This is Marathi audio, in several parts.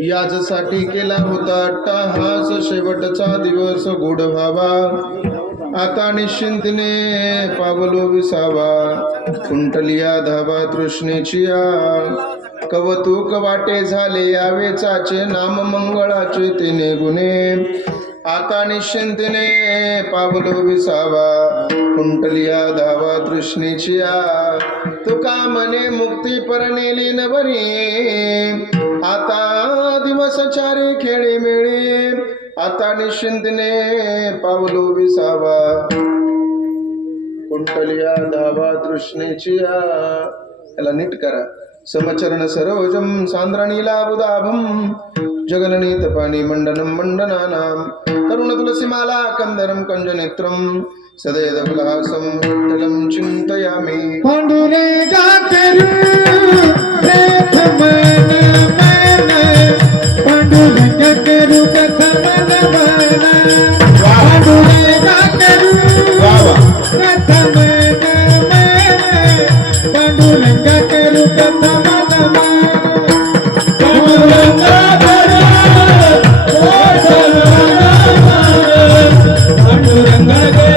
याचसाठी केला होता अट्टाहास, शेवटचा दिवस गोड व्हावा. आता निश्चिंतीने पावलो विसावा, कुंटलिया धावा तृष्णेची कवतुक वाटे झाले यावेचाचे, नाम मंगळाचे तिने गुणे. आता निश्चिंतीने पावलो विसावा, कुंटलिया धावा तृष्णेची तुका मने मुक्ती परनेली नवरी. आता दिवस चारी खेळी मिळी, आता निश्चिंतीने पावलो विसावा, कुंटलिया धावा तृष्णेची याला नीट करा. समचरण सरोजम सांद्रणीला बुदाभम, जगननीत पाणी मंडनम मंडनानाम, करुण तुलसीमाला कंदरम कंजनेत्रम, सदैवलासम विठ्ठलं चिंतयामि. पांडुरंगा करू पांडुरंगा करू कथा मन मन, पांडुरंगा करू कथा मन मन, पांडुरंगा करू कथा मन मन, पांडुरंगा करू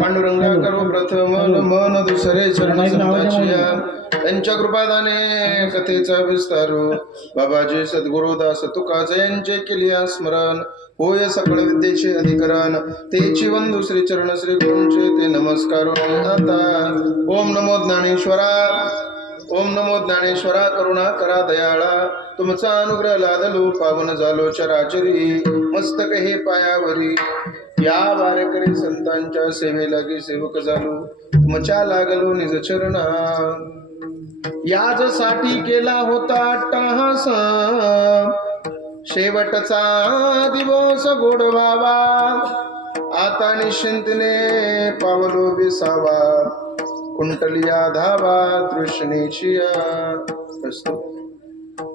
पांडुरंगा करू कथा त्यांच्या कृपादाने कथेचा विस्तारू. बाबाजी सद्गुरुदास तुकाच यांचे केले स्मरण, होय सकळ विद्येचे अधिकरण, तेची वंदू श्री चरण श्री गुरूंचे ते नमस्कार. आता ओम नमो ज्ञानेश्वरा, ओम नमो ज्ञानेश्वरा, करुणा करा दयाळा, तुमचा अनुग्रह लादलो पावन झालो चराचरी, मस्तक हे पायावरी. या वारकरी संतांच्या सेवेलागी सेवक झालो, तुमच्या लागलो निज चरणा. याचसाठी केला होता अट्टाहास, शेवटचा दिवस गोड व्हावा. आता निश्चिंतीने पावलो विसावा, कुंटलिया धावा तृष्णेची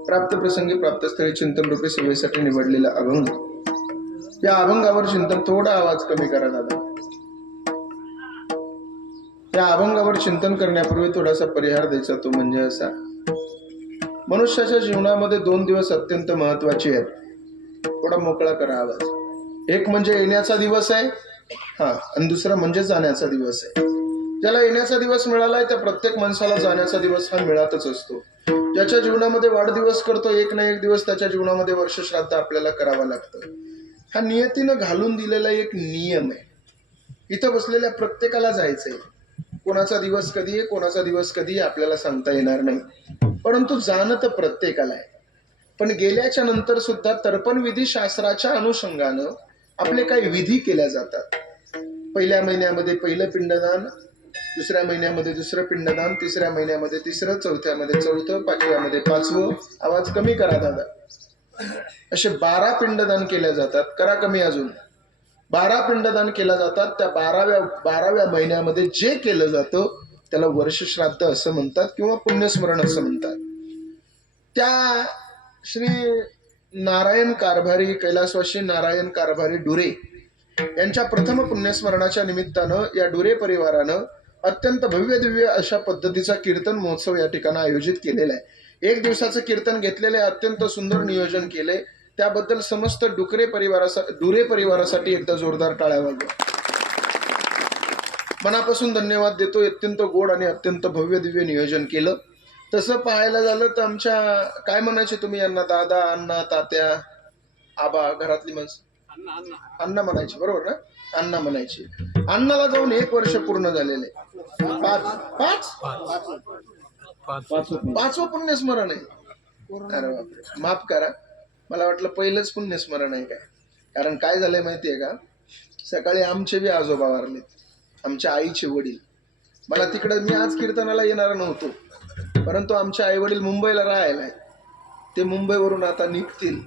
प्राप्त प्रसंगी प्राप्तस्थळी चिंतन रूपी सेवेसाठी निवडलेला अभंग. या अभंगावर चिंतन, थोडा आवाज कमी करा दादा. या अभंगावर चिंतन करण्यापूर्वी थोडासा परिहार द्यायचा, तो म्हणजे असा. मनुष्याच्या जीवनामध्ये 2 दिवस अत्यंत महत्वाचे आहेत. थोडा मोकळा करा आवाज. एक म्हणजे येण्याचा दिवस आहे, आणि दुसरा म्हणजे जाण्याचा दिवस आहे. ज्याला येण्याचा दिवस मिळालाय त्या प्रत्येक माणसाला जाण्याचा दिवस हा मिळतच असतो. ज्याच्या जीवनामध्ये वाढदिवस करतो, एक ना एक दिवस त्याच्या जीवनामध्ये वर्षश्राद्ध आपल्याला करावं लागतं. हा नियतीनं घालून दिलेला एक नियम आहे. इथं बसलेल्या प्रत्येकाला जायचंय. कोणाचा दिवस कधी आहे, कोणाचा दिवस कधी आहे आपल्याला सांगता येणार नाही, परंतु जाणं तर प्रत्येकाला आहे. पण गेल्याच्या नंतर सुद्धा तर्पण विधी शास्त्राच्या अनुषंगानं आपले काही विधी केल्या जातात. पहिल्या महिन्यामध्ये पहिलं पिंडदान, दुसऱ्या महिन्यामध्ये दुसरं पिंडदान, तिसऱ्या महिन्यामध्ये तिसरं, चौथ्यामध्ये चौथं, पाचव्यामध्ये पाचवं. आवाज कमी करा दादा. असे 12 पिंडदान केल्या जातात. करा कमी अजून. 12 पिंडदान केल्या जातात. त्या 12व्या महिन्यामध्ये जे केलं जातं त्याला वर्षश्राद्ध असं म्हणतात किंवा पुण्यस्मरण असं म्हणतात. त्या श्री नारायण कारभारी, कैलासवासी नारायण कारभारी डुरे यांच्या प्रथम पुण्यस्मरणाच्या निमित्तानं या डुरे परिवारानं अत्यंत भव्य दिव्य अशा पद्धतीचा कीर्तन महोत्सव या ठिकाणी आयोजित केलेला आहे. 1 दिवसाचं कीर्तन घेतलेले, अत्यंत सुंदर नियोजन केले. त्याबद्दल समस्त डुरे परिवारासाठी एकदा जोरदार टाळ्या वाजवा. मनापासून धन्यवाद देतो. अत्यंत गोड आणि अत्यंत भव्य दिव्य नियोजन केलं. तसं पाहायला झालं तर आमच्या काय म्हणायचे तुम्ही यांना, दादा, अण्णा, तात्या, आबा, घरातली माणसं अण्णा म्हणायचे, बरोबर ना? अण्णा म्हणायचे. अण्णाला जाऊन 1 वर्ष पूर्ण झालेले. पाचवं पुण्यस्मरण आहे. अरे बापरे, माफ करा, मला वाटलं पहिलंच पुण्यस्मरण आहे काय. कारण काय झालंय माहितीये का, सकाळी आमचे बी आजोबा वारलेत, आमच्या आईचे वडील. मला तिकडे, मी आज कीर्तनाला येणार नव्हतो, परंतु आमचे आई वडील मुंबईला राहायला आहे. ते मुंबईवरून आता निघतील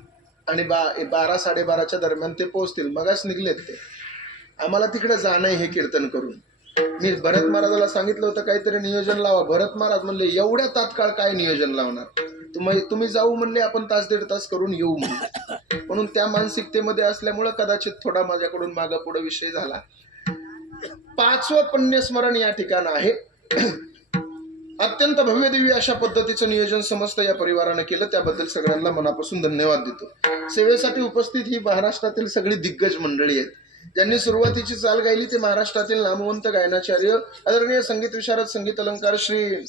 आणि 12-12:30च्या दरम्यान ते पोहोचतील. मगाच निघलेत ते. आम्हाला तिकडे जाणं आहे हे कीर्तन करून. मी भरत महाराजाला सांगितलं होतं काहीतरी नियोजन लावा. भरत महाराज म्हणले एवढ्या तात्काळ काय नियोजन लावणार, तुम्ही जाऊ म्हणले, आपण 1-1.5 तास करून येऊ म्हणले. म्हणून त्या मानसिकतेमध्ये असल्यामुळं कदाचित थोडा माझ्याकडून मागा पुढे विषय झाला. 5वं पुण्यस्मरण या ठिकाण आहे. अत्यंत भव्य दिव्य अशा पद्धतीचं नियोजन समस्त या परिवारानं केलं, त्याबद्दल सगळ्यांना मनापासून धन्यवाद देतो. सेवेसाठी उपस्थित ही महाराष्ट्रातील सगळी दिग्गज मंडळी आहेत. ज्यांनी सुरुवातीची चाल गायली ते महाराष्ट्रातील नामवंत गायनाचार्य आदरणीय संगीत विशारद, संगीत अलंकार श्री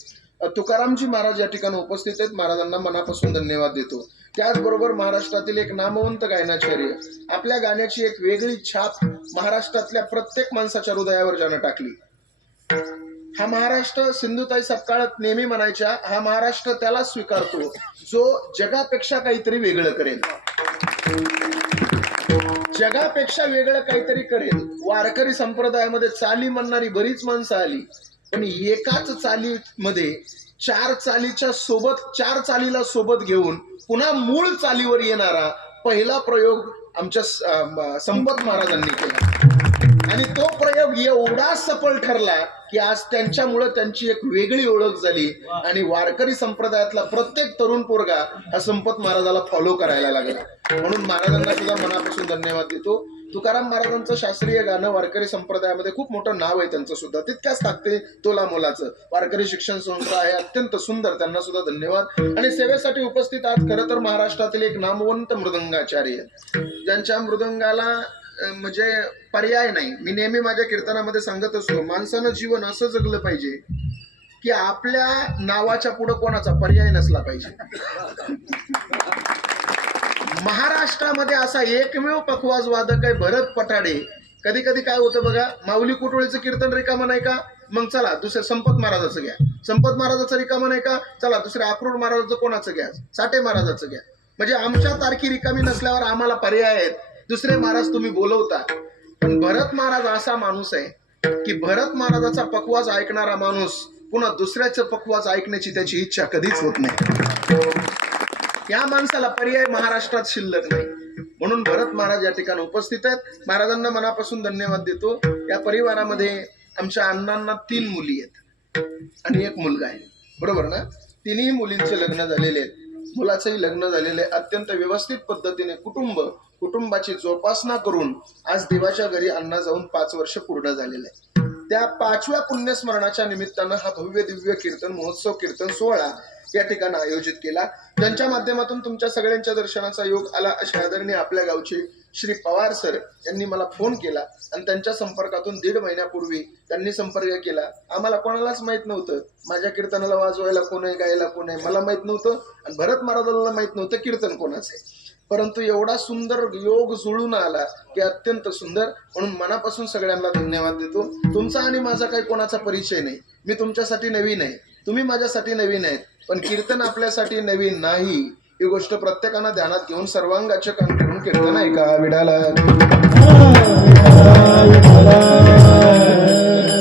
तुकारामजी महाराज या ठिकाणी उपस्थित आहेत. महाराजांना मनापासून धन्यवाद देतो. त्याचबरोबर महाराष्ट्रातील एक नामवंत गायनाचार्य, आपल्या गाण्याची एक वेगळी छाप महाराष्ट्रातल्या प्रत्येक माणसाच्या हृदयावर ज्यानं टाकली. हा महाराष्ट्र, सिंधुताई सपकाळ नेहमी म्हणायच्या, हा महाराष्ट्र त्याला स्वीकारतो जो जगापेक्षा काहीतरी वेगळं करेल. जगापेक्षा वेगळं काहीतरी करेल. वारकरी संप्रदायामध्ये चाली म्हणणारी बरीच माणसं आली, पण एकाच चालीमध्ये 4 चालीला सोबत घेऊन पुन्हा मूळ चालीवर येणारा पहिला प्रयोग आमच्या संपत महाराजांनी केला. आणि तो प्रयोग एवढा सफल ठरला की आज त्यांच्यामुळे त्यांची एक वेगळी ओळख झाली आणि वारकरी संप्रदायातला प्रत्येक तरुण पोरगा हा संपत महाराजाला फॉलो करायला लागला. म्हणून महाराजांना सुद्धा मनापासून धन्यवाद देतो. तुकाराम महाराजांचं शास्त्रीय गाणं वारकरी संप्रदायामध्ये खूप मोठं नाव आहे त्यांचं सुद्धा, तितक्याच ताकते तोला मोलाचं. वारकरी शिक्षण संस्था आहे, अत्यंत सुंदर, त्यांना सुद्धा धन्यवाद. आणि सेवेसाठी उपस्थित आहात खरं तर महाराष्ट्रातील एक नामवंत मृदंगाचार्य, ज्यांच्या मृदंगाला म्हणजे पर्याय नाही. मी नेहमी माझ्या कीर्तनामध्ये सांगत असतो, माणसानं जीवन असं जगलं पाहिजे की आपल्या नावाच्या पुढे कोणाचा पर्याय नसला पाहिजे. महाराष्ट्रामध्ये असा एकमेव पखवाज वादक आहे भरत पठाडे. कधी कधी काय होतं बघा, माऊली कुटोळीचं कीर्तन रिकामं नाही का, मग चला दुसऱ्या संपत महाराजाचं घ्या. संपत महाराजाचं रिकामं नाही का, चला दुसऱ्या अक्रोड महाराजाचं कोणाचं घ्या, साठे महाराजाचं घ्या. म्हणजे आमच्या तारखी रिकामी नसल्यावर आम्हाला पर्याय आहेत, दुसरे महाराज तुम्ही बोलवता. पण भरत महाराज असा माणूस आहे की भरत महाराजाचा पखवाज ऐकणारा माणूस पुन्हा दुसऱ्याचं पखवाज ऐकण्याची त्याची इच्छा कधीच होत नाही. या माणसाला पर्याय महाराष्ट्रात शिल्लक नाही. म्हणून भरत महाराज या ठिकाणी उपस्थित आहेत. महाराजांना मनापासून धन्यवाद देतो. या परिवारामध्ये आमच्या अण्णांना 3 मुली आहेत आणि 1 मुलगा आहे, बरोबर ना? 3ही मुलींचे लग्न झालेले आहेत, मुलाचंही लग्न झालेलं आहे. अत्यंत व्यवस्थित पद्धतीने कुटुंबाची जोपासना करून आज देवाच्या घरी अण्णा जाऊन 5 वर्ष पूर्ण झालेले आहे. त्या 5व्या पुण्यस्मरणाच्या निमित्तानं हा भव्य दिव्य कीर्तन महोत्सव, कीर्तन सोहळा या ठिकाणी आयोजित केला. ज्यांच्या माध्यमातून तुमच्या सगळ्यांच्या दर्शनाचा योग आला अशा आदरणीय आपल्या गावचे श्री पवार सर यांनी मला फोन केला आणि त्यांच्या संपर्कातून 1.5 महिन्यापूर्वी त्यांनी संपर्क केला. आम्हाला कोणालाच माहित नव्हतं माझ्या कीर्तनाला वाजवायला कोण आहे, गायला कोण आहे, मला माहित नव्हतं आणि भरत महाराजांना माहित नव्हतं कीर्तन कोणाचं आहे. परंतु एवढा सुंदर योग जुळून आला की अत्यंत सुंदर. म्हणून मनापासून सगळ्यांना धन्यवाद देतो. तुमचा आणि माझा काही कोणाचा परिचय नाही. मी तुमच्यासाठी नवीन आहे, तुम्ही माझ्यासाठी नवीन आहेत, पण कीर्तन आपल्यासाठी नवीन नाही. ही गोष्ट प्रत्येकानं ध्यानात घेऊन सर्वांगाचे कान करून कीर्तन ऐका. विडाला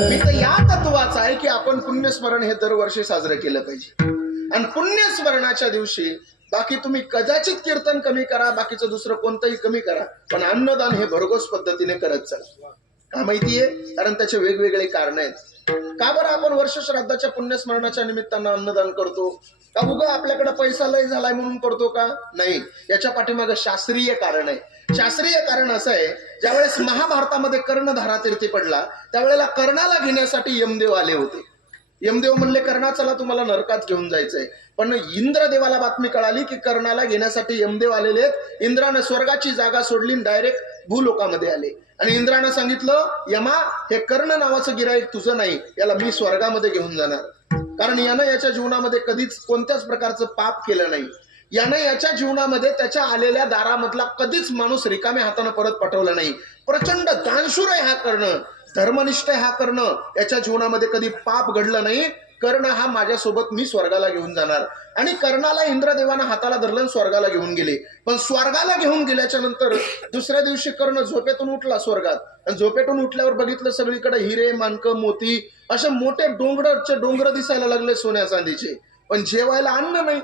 मी तर या तत्वाचा आहे की आपण पुण्यस्मरण हे दरवर्षी साजरे केलं पाहिजे. आणि पुण्यस्मरणाच्या दिवशी बाकी तुम्ही कदाचित कीर्तन कमी करा, बाकीचं दुसरं कोणतंही कमी करा, पण अन्नदान हे भरघोस पद्धतीने करत चला. का माहितीये? कारण त्याचे वेगवेगळे कारण आहेत. का बरं आपण वर्ष श्राद्धाच्या पुण्यस्मरणाच्या निमित्तानं अन्नदान करतो? का उगा आपल्याकडे पैसा लय झालाय म्हणून करतो का? नाही. याच्या पाठीमागे शास्त्रीय कारण आहे. शास्त्रीय कारण असं आहे, ज्यावेळेस महाभारतामध्ये कर्ण धारातीर्थी पडला त्यावेळेला कर्णाला घेण्यासाठी यमदेव आले होते. यमदेव म्हणले, कर्णा चला तुम्हाला नरकात घेऊन जायचंय. पण इंद्रदेवाला बातमी कळाली की कर्णाला घेण्यासाठी यमदेव आलेले आहेत. इंद्रानं स्वर्गाची जागा सोडली, डायरेक्ट भूलोकामध्ये आले आणि इंद्रानं सांगितलं, यमा, हे कर्ण नावाचं गिराईक तुझं नाही, याला मी स्वर्गामध्ये घेऊन जाणार. कारण यानं याच्या जीवनामध्ये कधीच कोणत्याच प्रकारचं पाप केलं नाही. यानं याच्या जीवनामध्ये त्याच्या आलेल्या दारामधला कधीच माणूस रिकाम्या हाताने परत पाठवला नाही. प्रचंड दानशूर आहे हा कर्ण, धर्मनिष्ठ आहे हा कर्ण, याच्या जीवनामध्ये कधी पाप घडलं नाही. कर्ण हा माझ्यासोबत मी स्वर्गाला घेऊन जाणार. आणि कर्णाला इंद्रदेवानं हाताला धरलं स्वर्गाला घेऊन गेले. पण स्वर्गाला घेऊन गेल्याच्या नंतर दुसऱ्या दिवशी कर्ण झोपेतून उठला स्वर्गात. आणि झोपेतून उठल्यावर बघितलं सगळीकडे हिरे, माणकं, मोती असे मोठे डोंगर दिसायला लागले सोन्या चांदीचे, पण जेवायला अन्न नाही.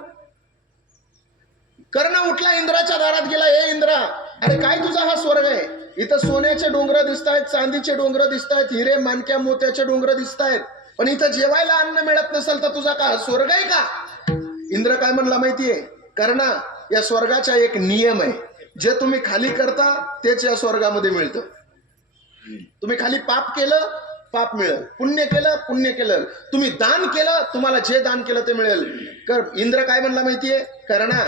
कर्ण उठला, इंद्राच्या दारात गेला, ए इंद्रा, अरे काय तुझा हा स्वर्ग आहे? इथं सोन्याचे डोंगर दिसत आहेत, चांदीचे डोंगर दिसत आहेत, हिरे, माणक्या, मोत्याचे डोंगर दिसत आहेत, पण इथं जेवायला अन्न मिळत नसेल तर तुझा का स्वर्ग आहे का? इंद्र काय म्हणला माहितीये? कर्णा, या स्वर्गाचा एक नियम आहे, जे तुम्ही खाली करता तेच या स्वर्गामध्ये मिळतं. तुम्ही खाली पाप केलं, पाप मिळेल, पुण्य केलं, पुण्य केलं, तुम्ही दान केलं, तुम्हाला जे दान केलं ते मिळेल. इंद्र काय म्हणला माहितीये? कर्णा,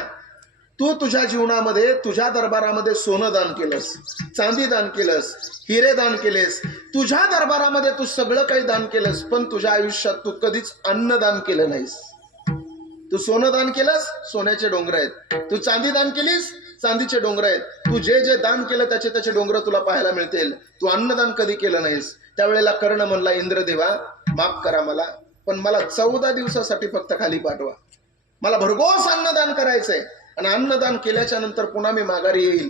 तू तुझ्या जीवनामध्ये तुझ्या दरबारामध्ये सोनं दान केलंस, चांदी दान केलंस, हिरे दान केलेस, तुझ्या दरबारामध्ये तू सगळं काही दान केलंस, पण तुझ्या आयुष्यात तू कधीच अन्नदान केलं नाहीस. तू सोनं दान केलंस, सोन्याचे डोंगर आहेत, तू चांदी दान केलीस, चांदीचे डोंगर आहेत, तू जे जे दान केलं त्याचे त्याचे डोंगर तुला पाहायला मिळतील. तू अन्नदान कधी केलं नाहीस. त्यावेळेला कर्ण म्हणला, इंद्रदेवा, माफ करा मला, पण मला 14 दिवसासाठी फक्त खाली पाठवा. मला भरघोस अन्नदान करायचंय आणि अन्नदान केल्याच्या नंतर पुन्हा मी माघारी येईल.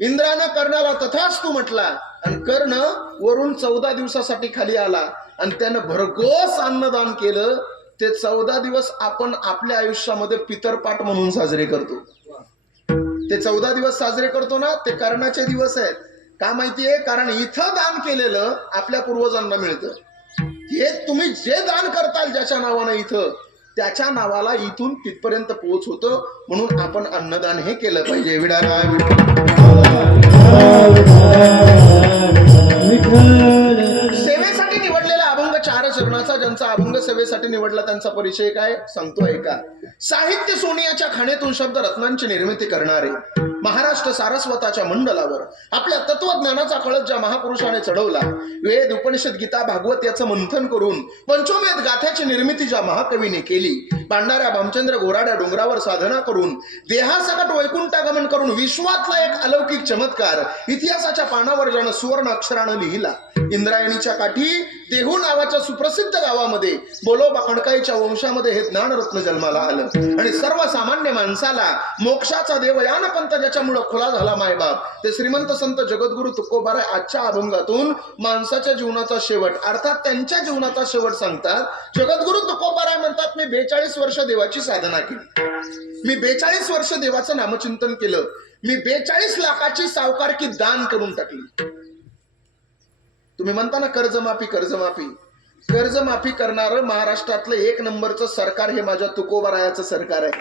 इंद्रानं कर्णाला तथास्तु म्हटला आणि कर्ण वरून 14 दिवसासाठी खाली आला आणि त्यानं भरघोस अन्नदान केलं. ते 14 दिवस आपण आपल्या आयुष्यामध्ये पितरपाठ म्हणून साजरे करतो. ते 14 दिवस साजरे करतो ना, ते कर्णाचे दिवस आहेत. का माहितीये? कारण इथं दान केलेलं आपल्या पूर्वजांना मिळतं. हे तुम्ही जे दान करताल ज्याच्या नावानं इथं, त्याच्या नावाला इथून तिथपर्यंत पोहोच होतं. म्हणून आपण अन्नदान हे केलं पाहिजे. सेवेसाठी निवडलेला अभंग 4 चरणाचा, ज्यांचा अभंग सेवेसाठी निवडला त्यांचा परिचय काय सांगतो ऐका. साहित्य सोनियाच्या खाणीतून शब्द रत्नांची निर्मिती करणारे, महाराष्ट्र सारस्वताच्या मंडलावर आपल्या तत्वज्ञानाचा कळस ज्या महापुरुषाने चढवला, वेद, उपनिषद, गीता, भागवत याचं मंथन करून पंचोमेध गाथ्याची निर्मिती ज्या महाकवीने केली, पांढऱ्या भामचंद्र घोराड्या डोंगरावर साधना करून देहासकट वैकुंठागमन करून विश्वातला एक अलौकिक चमत्कार इतिहासाच्या पानावर ज्यानं सुवर्ण अक्षरानं लिहिला. इंद्रायणीच्या काठी देहू नावाच्या सुप्रसिद्ध गावामध्ये बोलोबा खडकाईच्या वंशामध्ये हे ज्ञानरत्न जन्माला आलं आणि सर्वसामान्य माणसाला मोक्षाचा देव यानपंथ ज्याच्यामुळे खुला झाला मायबाप, ते श्रीमंत संत जगद्गुरु तुकोबाराय आजच्या अभंगातून माणसाच्या जीवनाचा शेवट अर्थात त्यांच्या जीवनाचा शेवट सांगतात. जगद्गुरु तुकोबाराय म्हणतात, मी 42 वर्ष देवाची साधना केली, मी 42 वर्ष देवाचं नामचिंतन केलं, मी 42 लाखाची सावकारकी दान करून टाकली. तुम्ही म्हणता ना कर्जमाफी कर्जमाफी, कर्जमाफी करणारं महाराष्ट्रातलं 1 नंबरचं सरकार हे माझ्या तुकोबारायाचं सरकार आहे.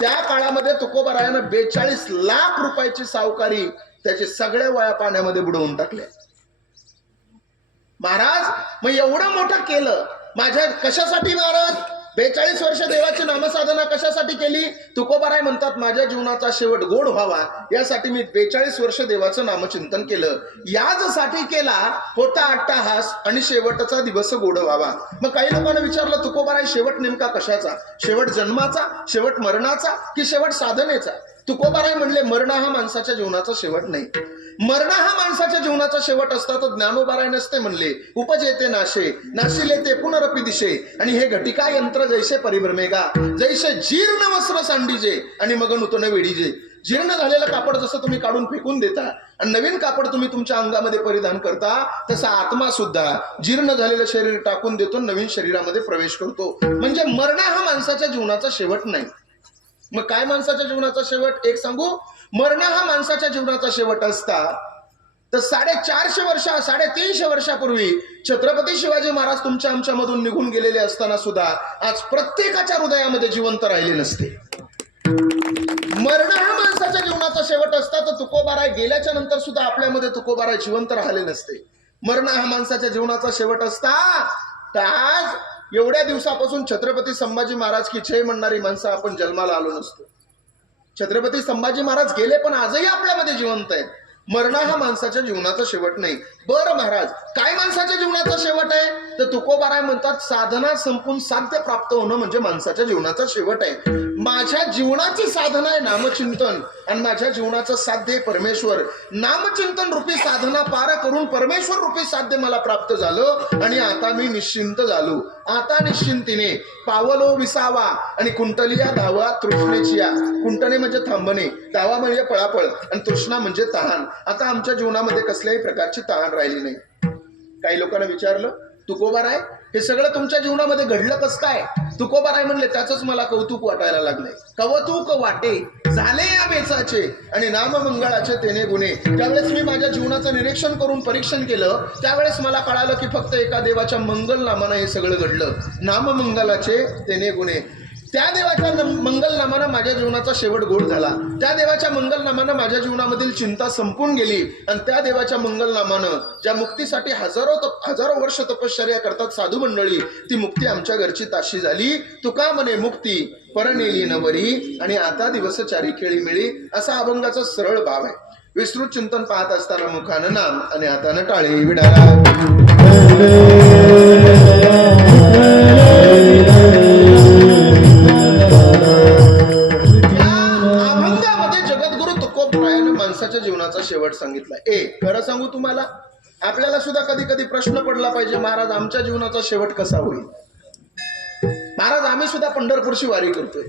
त्या काळामध्ये तुकोबारायानं 42 लाख रुपयाची सावकारी त्याचे सगळ्या वया पाण्यामध्ये बुडवून टाकल्या. महाराज, मग एवढं मोठं केलं माझ्या कशासाठी? महाराज, 42 वर्ष देवाची नामसाधना कशासाठी केली? तुकोबाराय म्हणतात, माझ्या जीवनाचा शेवट गोड व्हावा यासाठी मी 42 वर्ष देवाचं नामचिंतन केलं. याचसाठी केला होता अट्टाहास आणि शेवटचा दिवस गोड व्हावा. मग काही लोकांना विचारलं, तुकोबाराय शेवट नेमका कशाचा? शेवट जन्माचा, शेवट मरणाचा की शेवट साधनेचा? तुकोबाराय म्हणले, मरण हा माणसाच्या जीवनाचा शेवट नाही. मरण हा माणसाच्या जीवनाचा शेवट असता तर ज्ञानोबाराय नसते म्हणले, उपजेते नाशे नाशिले ते पुनरपी दिशे आणि हे घटिका यंत्र जैसे परिभ्रमेगा, जैसे जीर्ण वस्त्र सांडीजे आणि मग नूतन वेडीजे. जीर्ण झालेलं कापड जसं तुम्ही काढून फेकून देता आणि नवीन कापड तुम्ही तुमच्या अंगामध्ये परिधान करता, तसा आत्मा सुद्धा जीर्ण झालेलं शरीर टाकून देतो, नवीन शरीरामध्ये प्रवेश करतो. म्हणजे मरण हा माणसाच्या जीवनाचा शेवट नाही. मग काय माणसाच्या जीवनाचा शेवट? एक सांगू, मरण हा माणसाच्या जीवनाचा शेवट असता तर 450 वर्ष 350 वर्षापूर्वी छत्रपती शिवाजी महाराज तुमच्या आमच्या मधून निघून गेलेले असताना सुद्धा आज प्रत्येकाच्या हृदयामध्ये जिवंत राहिले नसते. मरण हा माणसाच्या जीवनाचा शेवट असता तर तुकोबाराय गेल्याच्या नंतर सुद्धा आपल्यामध्ये तुकोबाराय जिवंत राहिले नसते. मरण हा माणसाच्या जीवनाचा शेवट असता तर आज एवढ्या दिवसापासून छत्रपती संभाजी महाराज की जय म्हणणारी माणसं आपण जन्माला आलो नसतो. छत्रपती संभाजी महाराज गेले पण आजही आपल्यामध्ये जिवंत आहेत. मरण हा माणसाच्या जीवनाचा शेवट नाही. बरं महाराज, काय माणसाच्या जीवनाचा शेवट आहे? तर तुकोबाराय म्हणतात साधना संपून साध्य प्राप्त होणं म्हणजे माणसाच्या जीवनाचा शेवट आहे. माझ्या जीवनाची साधना आहे नामचिंतन आणि माझ्या जीवनाचं साध्य आहे परमेश्वर. नामचिंतन रूपी साधना पार करून परमेश्वर रूपी साध्य मला प्राप्त झालं आणि आता मी निश्चिंत झालो. आता निश्चिंतीने पावलो विसावा आणि कुंटलिया धावा तृष्णेची या. कुंटणे म्हणजे थांबणे, धावा म्हणजे पळापळ आणि तृष्णा म्हणजे तहान. आता आमच्या जीवनामध्ये कसल्याही प्रकारची तहान राहिली नाही. काही लोकांना विचारलं, तुकोबाराय हे सगळं तुमच्या जीवनामध्ये घडलं कसं काय? तुकोबाराय म्हणले त्याच मला कौतुक वाटायला लागलंय. कौतुक वाटे झाले या बेचाचे आणि नाममंगळाचे तेने गुणे. त्यावेळेस मी माझ्या जीवनाचं निरीक्षण करून परीक्षण केलं, त्यावेळेस मला कळालं की फक्त एका देवाच्या मंगल नामानं हे सगळं घडलं. नाममंगलाचे तेने गुणे. त्या देवाच्या मंगल नामानं माझ्या जीवनाचा शेवट गोड झाला. त्या देवाच्या मंगल नामानं माझ्या जीवनामधील चिंता संपून गेली आणि त्या देवाच्या मंगल नामानं ज्या मुक्तीसाठी हजारो वर्ष तपश्चर्या करतात साधू मंडळी, ती मुक्ती आमच्या घरची ताशी झाली. तुका म्हणे मुक्ती परनेली नवरी आणि आता दिवस चारी खेळी मिळी, असा अभंगाचा सरळ भाव आहे. विस्तृत चिंतन पाहत असताना मुखानं नाम आणि हातानं टाळे विडाला. माणसाच्या जीवनाचा शेवट सांगितला. खरं सांगू तुम्हाला, आपल्याला सुद्धा कधी कधी प्रश्न पडला पाहिजे, महाराज आमच्या जीवनाचा शेवट कसा होईल? महाराज आम्ही सुद्धा पंढरपूरची वारी करतोय,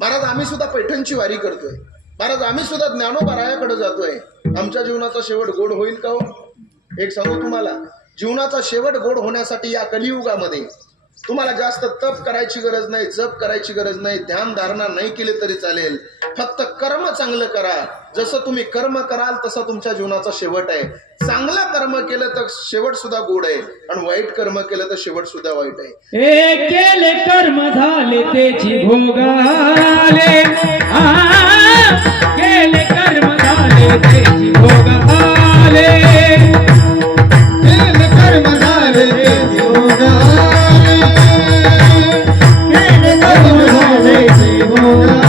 महाराज आम्ही सुद्धा पैठणची वारी करतोय, महाराज आम्ही सुद्धा ज्ञानोबारायाकडे जातोय. आमच्या जीवनाचा शेवट गोड होईल का हो? एक सांगू तुम्हाला, जीवनाचा शेवट गोड होण्यासाठी या कलियुगामध्ये तुम्हाला जास्त तप करायची गरज नाही, जप करायची गरज नाही, ध्यान धारणा नाही केले तरी चालेल. फक्त कर्म चांगलं करा. जसं तुम्ही कर्म कराल तसा तुमच्या जीवनाचा शेवट आहे. चांगलं कर्म केलं तर शेवट सुद्धा गोड आहे आणि वाईट कर्म केलं तर शेवट सुद्धा वाईट आहे. केले कर्म झाले तेची भोगाले, केले कर्म झाले तेची भोगाले, केले कर्म झाले तेची भोगाले, केले कर्म झाले तेची भोगाले.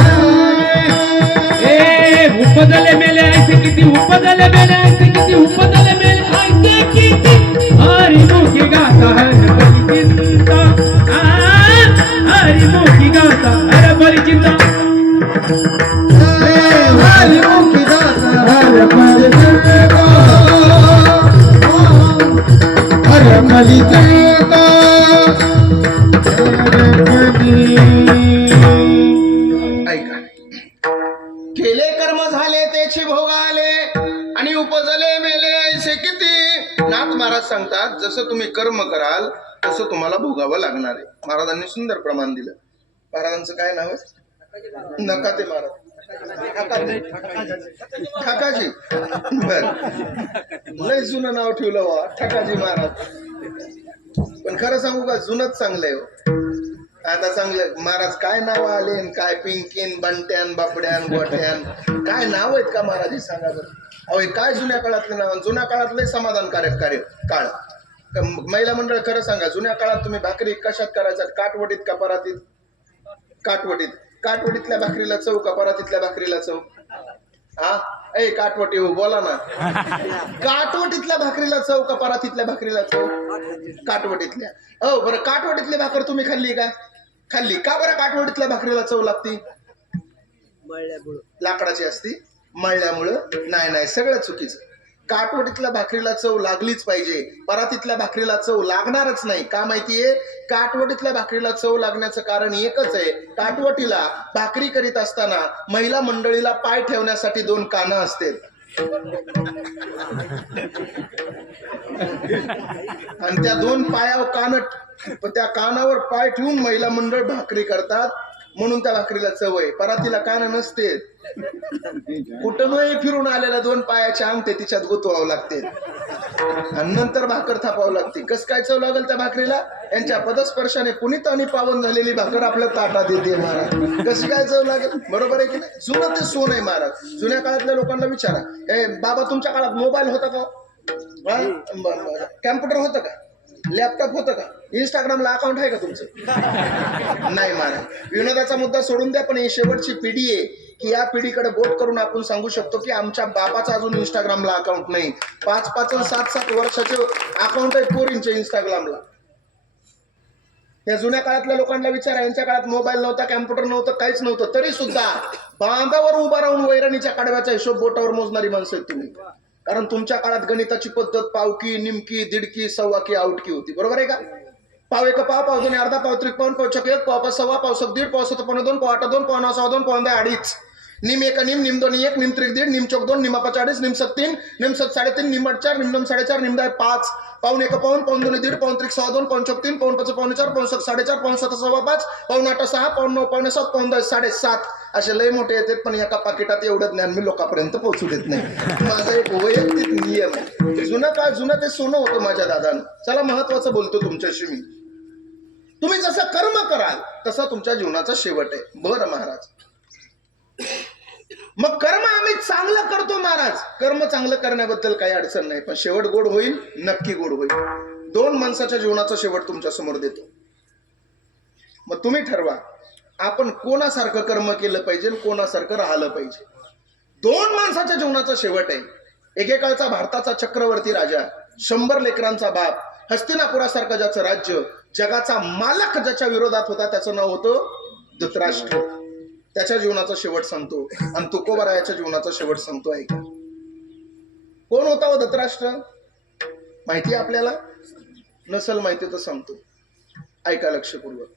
उपदले मेले ऐसे किती, उपदले मेले ऐसे किती, उपदले मेले ऐसे किती, हरी मुखी गाता हर बली चिंता, हरी मुखी गाता हर बली चिंता, हरी मुखी गाता हर बली चिंता, हर बली चिंता. ऐका, केले कर्म झाले तेची भोगाले आणि उपजले मेले ऐसे किती. नाथ महाराज सांगतात, जसं तुम्ही कर्म कराल तसं तुम्हाला भोगावं लागणार आहे. महाराजांनी सुंदर प्रमाण दिलं. महाराजांचं काय नाव आहे? नकाते महाराज. ठकाजी. बर, लय जुनं नाव ठेवलं वा, ठकाजी महाराज. पण खरं सांगू का, जुनच चांगलंय हो. आता चांगलं महाराज काय नाव आले, काय पिंकीन बंट्यान बापड्यान गोठ्यान, काय नाव आहेत का महाराज हे सांगा बरं. अहो काय जुन्या काळातले नाव, जुन्या काळातले समाधानकारक काळ. महिला मंडळ खरं सांगा, जुन्या काळात तुम्ही भाकरी कशात करायचा? काटवटीत का परातीत? काटवटीत. काटवटीतल्या भाकरीला चव का परातीतल्या भाकरीला चव? काटवटी हो बोला ना. काटवटीतल्या भाकरीला चव का परातीतल्या भाकरीला चव? काटवटीतल्या. बरं, काटवटीतली भाकर तुम्ही खाल्ली का? खाल्ली. का बरं काटवटीतल्या भाकरीला चव लागती? लाकडाची असती, मळल्यामुळं? नाही, सगळं चुकीचं. काटवटीतल्या भाकरीला चव लागलीच पाहिजे, परातीतल्या भाकरीला चव लागणारच नाही. का माहितीये? काटवटीतल्या भाकरीला चव लागण्याचं कारण एकच आहे, काटवटीला भाकरी करीत असताना महिला मंडळीला पाय ठेवण्यासाठी 2 कानं असते आणि त्या 2 पायावर कान, त्या कानावर पाय ठेवून महिला मंडळ भाकरी करतात, म्हणून त्या भाकरीला चव आहे. परातीला कान नसते. कुठूनही फिरून आलेल्या 2 पायाच्या अंगठे तिच्यात गुतवावं लागते आणि नंतर भाकर थापावं लागते. कस काय चव लागेल त्या भाकरीला? यांच्या पदस्पर्शाने पुनीत आणि पावन झालेली भाकर आपल्या ताटात येते महाराज. कशी काय चव लागेल? बरोबर आहे की नाही? जुनं ते सोन आहे महाराज. जुन्या काळातल्या लोकांना विचारा, बाबा तुमच्या काळात मोबाईल होता का? कॅम्प्युटर होतं का? लॅपटॉप होतं का? इंस्टाग्रामला अकाउंट आहे का तुमचं? नाही महाराज. विनोदाचा मुद्दा सोडून द्या, पण ही शेवटची पिढी आहे. की या पिढीकडे बोट करून आपण सांगू शकतो की आमच्या बापाचा अजून इंस्टाग्रामला अकाउंट नाही. 5-5 आणि 7-7 वर्षाचे अकाउंट आहेत पोरींचे इंस्टाग्रामला. या जुन्या काळातल्या लोकांना विचारा, यांच्या काळात मोबाईल नव्हता, कॅम्प्युटर नव्हतं, काहीच नव्हतं, तरी सुद्धा बांधावर उभा राहून वैरणीच्या कडव्याचा हिशोब बोटावर मोजणारी माणसं आहेत तुम्ही. कारण तुमच्या काळात गणिताची पद्धत पावकी, निमकी, दीडकी, सव्वाकी, आउटकी होती. बरोबर आहे का? पाव एक पाव, पाव दोन अर्धा, पाव त्रिक पाऊन, पाव चक एक, पाव पाच सव्वा, पाव सक दीड, पाव सत पावणे दोन, पाव आठ दोन, पाव नऊ सव्वा दोन, पाव दहा अडीच, निम एक निम, निम दोन एक, निम त्रिक दीड, निम चौक दोन, निमा पाच अडीच, निम सत तीन, निम सत साडेतीन, निम आठ चार, निम नम साडेचार, निम दहा पाच, पाऊन एक पाऊन, पाऊन दोन दीड, पाऊन त्रिक सव्वा दोन, पाऊन चौक तीन, पाऊन पाच पावणे चार, पाऊन सत साडेचार, पाऊन सात सव्वा पाच, पाऊन आठ सहा, पाऊन नऊ पावणे सात, पाऊन दहा साडेसात. असे लय मोठे येतात, पण एका पाकिटात एवढं ज्ञान मी लोकांपर्यंत पोहोचू देत नाही. माझा एक वैयक्तिक नियम आहे. जुनं ते सोनं होतं माझ्या दादानं. चला, महत्वाचं बोलतो तुमच्याशी मी. तुम्ही जसं कर्म कराल तसा तुमच्या जीवनाचा शेवट आहे. बरं महाराज, मग कर्म आम्ही चांगलं करतो महाराज. कर्म चांगलं करण्याबद्दल काही अडचण नाही, पण शेवट गोड होईल, नक्की गोड होईल. 2 माणसाच्या जीवनाचा शेवट तुमच्या समोर देतो. मग तुम्ही ठरवा, आपण कोणासारखं कर्म केलं पाहिजे, कोणासारखं राहिलं पाहिजे. 2 माणसाच्या जीवनाचा शेवट आहे. एकेकाळचा भारताचा चक्रवर्ती राजा, 100 लेकरांचा बाप, हस्तिनापुरासारखं ज्याचं राज्य, जगाचा मालक ज्याच्या विरोधात होता, त्याचं नाव होतं धृतराष्ट्र. त्याच्या जीवनाचा शेवट सांगतो आणि तुकोबारायाच्या जीवनाचा शेवट सांगतो. ऐका, कोण होता हो धृतराष्ट्र? माहिती आपल्याला? नसल माहिती तर सांगतो, ऐका लक्षपूर्वक.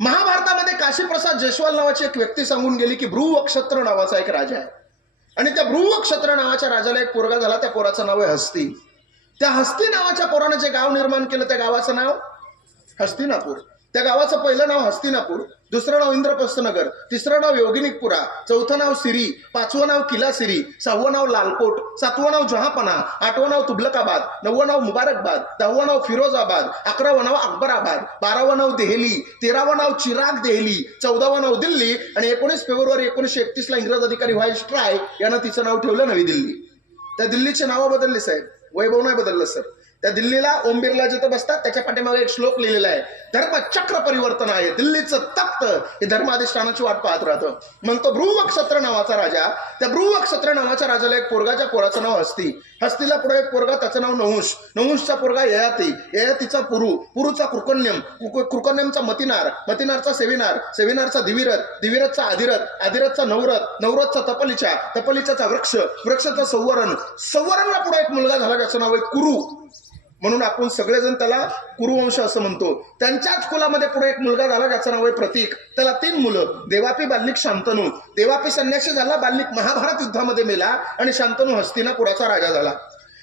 महाभारतामध्ये काशीप्रसाद जयस्वाल नावाची एक व्यक्ती सांगून गेली की भ्रुवक्षत्र नावाचा एक राजा आहे, आणि त्या भ्रुवक्षत्र नावाच्या राजाला एक पोरगा झाला. त्या पोराचं नाव आहे हस्ती. त्या हस्ती नावाच्या पोराने जे गाव निर्माण केलं, त्या गावाचं नाव हस्तिनापूर. त्या गावाचं पहिलं नाव हस्तिनापूर, दुसरं नाव इंद्रप्रस्थनगर, तिसरं नाव योगिनिकपुरा, चौथं नाव सिरी, 5वं नाव किला सिरी, 6वं नाव लालकोट, 7वं नाव जहापना, 8वं नाव तुबलकाबाद, 9वं नाव मुबारकबाद, 10वं नाव फिरोजाबाद, 11वं नाव अकबराबाद, 12वं नाव देहली, 13वं नाव चिराग देहली, 14वं नाव दिल्ली, आणि 19 फेब्रुवारी 1931 ला इंग्रज अधिकारी व्हाईस ट्राय यानं तिचं नाव ठेवलं नवी दिल्ली. त्या दिल्लीचे नाव बदलले साहेब, वैभव नाही बदललं सर. त्या दिल्लीला ओम बिर्ला जिथं बसतात त्याच्या पाठीमागे एक श्लोक लिहिलेला आहे, धर्म चक्र परिवर्तन आहे, दिल्लीचं तख्त हे धर्माधिष्ठानाची वाट पाहत राहतं. मग तो भ्रुवक्षत्र नावाचा राजा, त्या भ्रुवक्षत्र नावाच्या राजाला एक पोरगाच्या पोराचं नाव हस्ती, हस्तीला पुढे एक पोरगा, त्याचं नाव नहुष, नहुषचा पोरगा ययाती, ययातीचा पुरू, पुरूचा कृकन्यम, कृकन्यमचा मतिनार, मतिनारचा सेविनार, सेविनारचा दिविरथ, दिविरथचा आदिरथ, आदिरथचा नवरथ, नवरथचा तपलिचा, तपलिचाचा वृक्ष, वृक्षाचा संवरण, संवरणला पुढे एक मुलगा झाला ज्याचं नाव आहे कुरु. म्हणून आपण सगळेजण त्याला कुरुवंश असं म्हणतो. त्यांच्याच कुलामध्ये पुढे एक मुलगा झाला ज्याचं नाव आहे प्रतीक. त्याला 3 मुलं, देवापी, बाल्लिक, शांतनू. देवापी संन्यासी झाला, बाल्लिक महाभारत युद्धामध्ये मेला, आणि शांतनू हस्तिनापुराचा राजा झाला.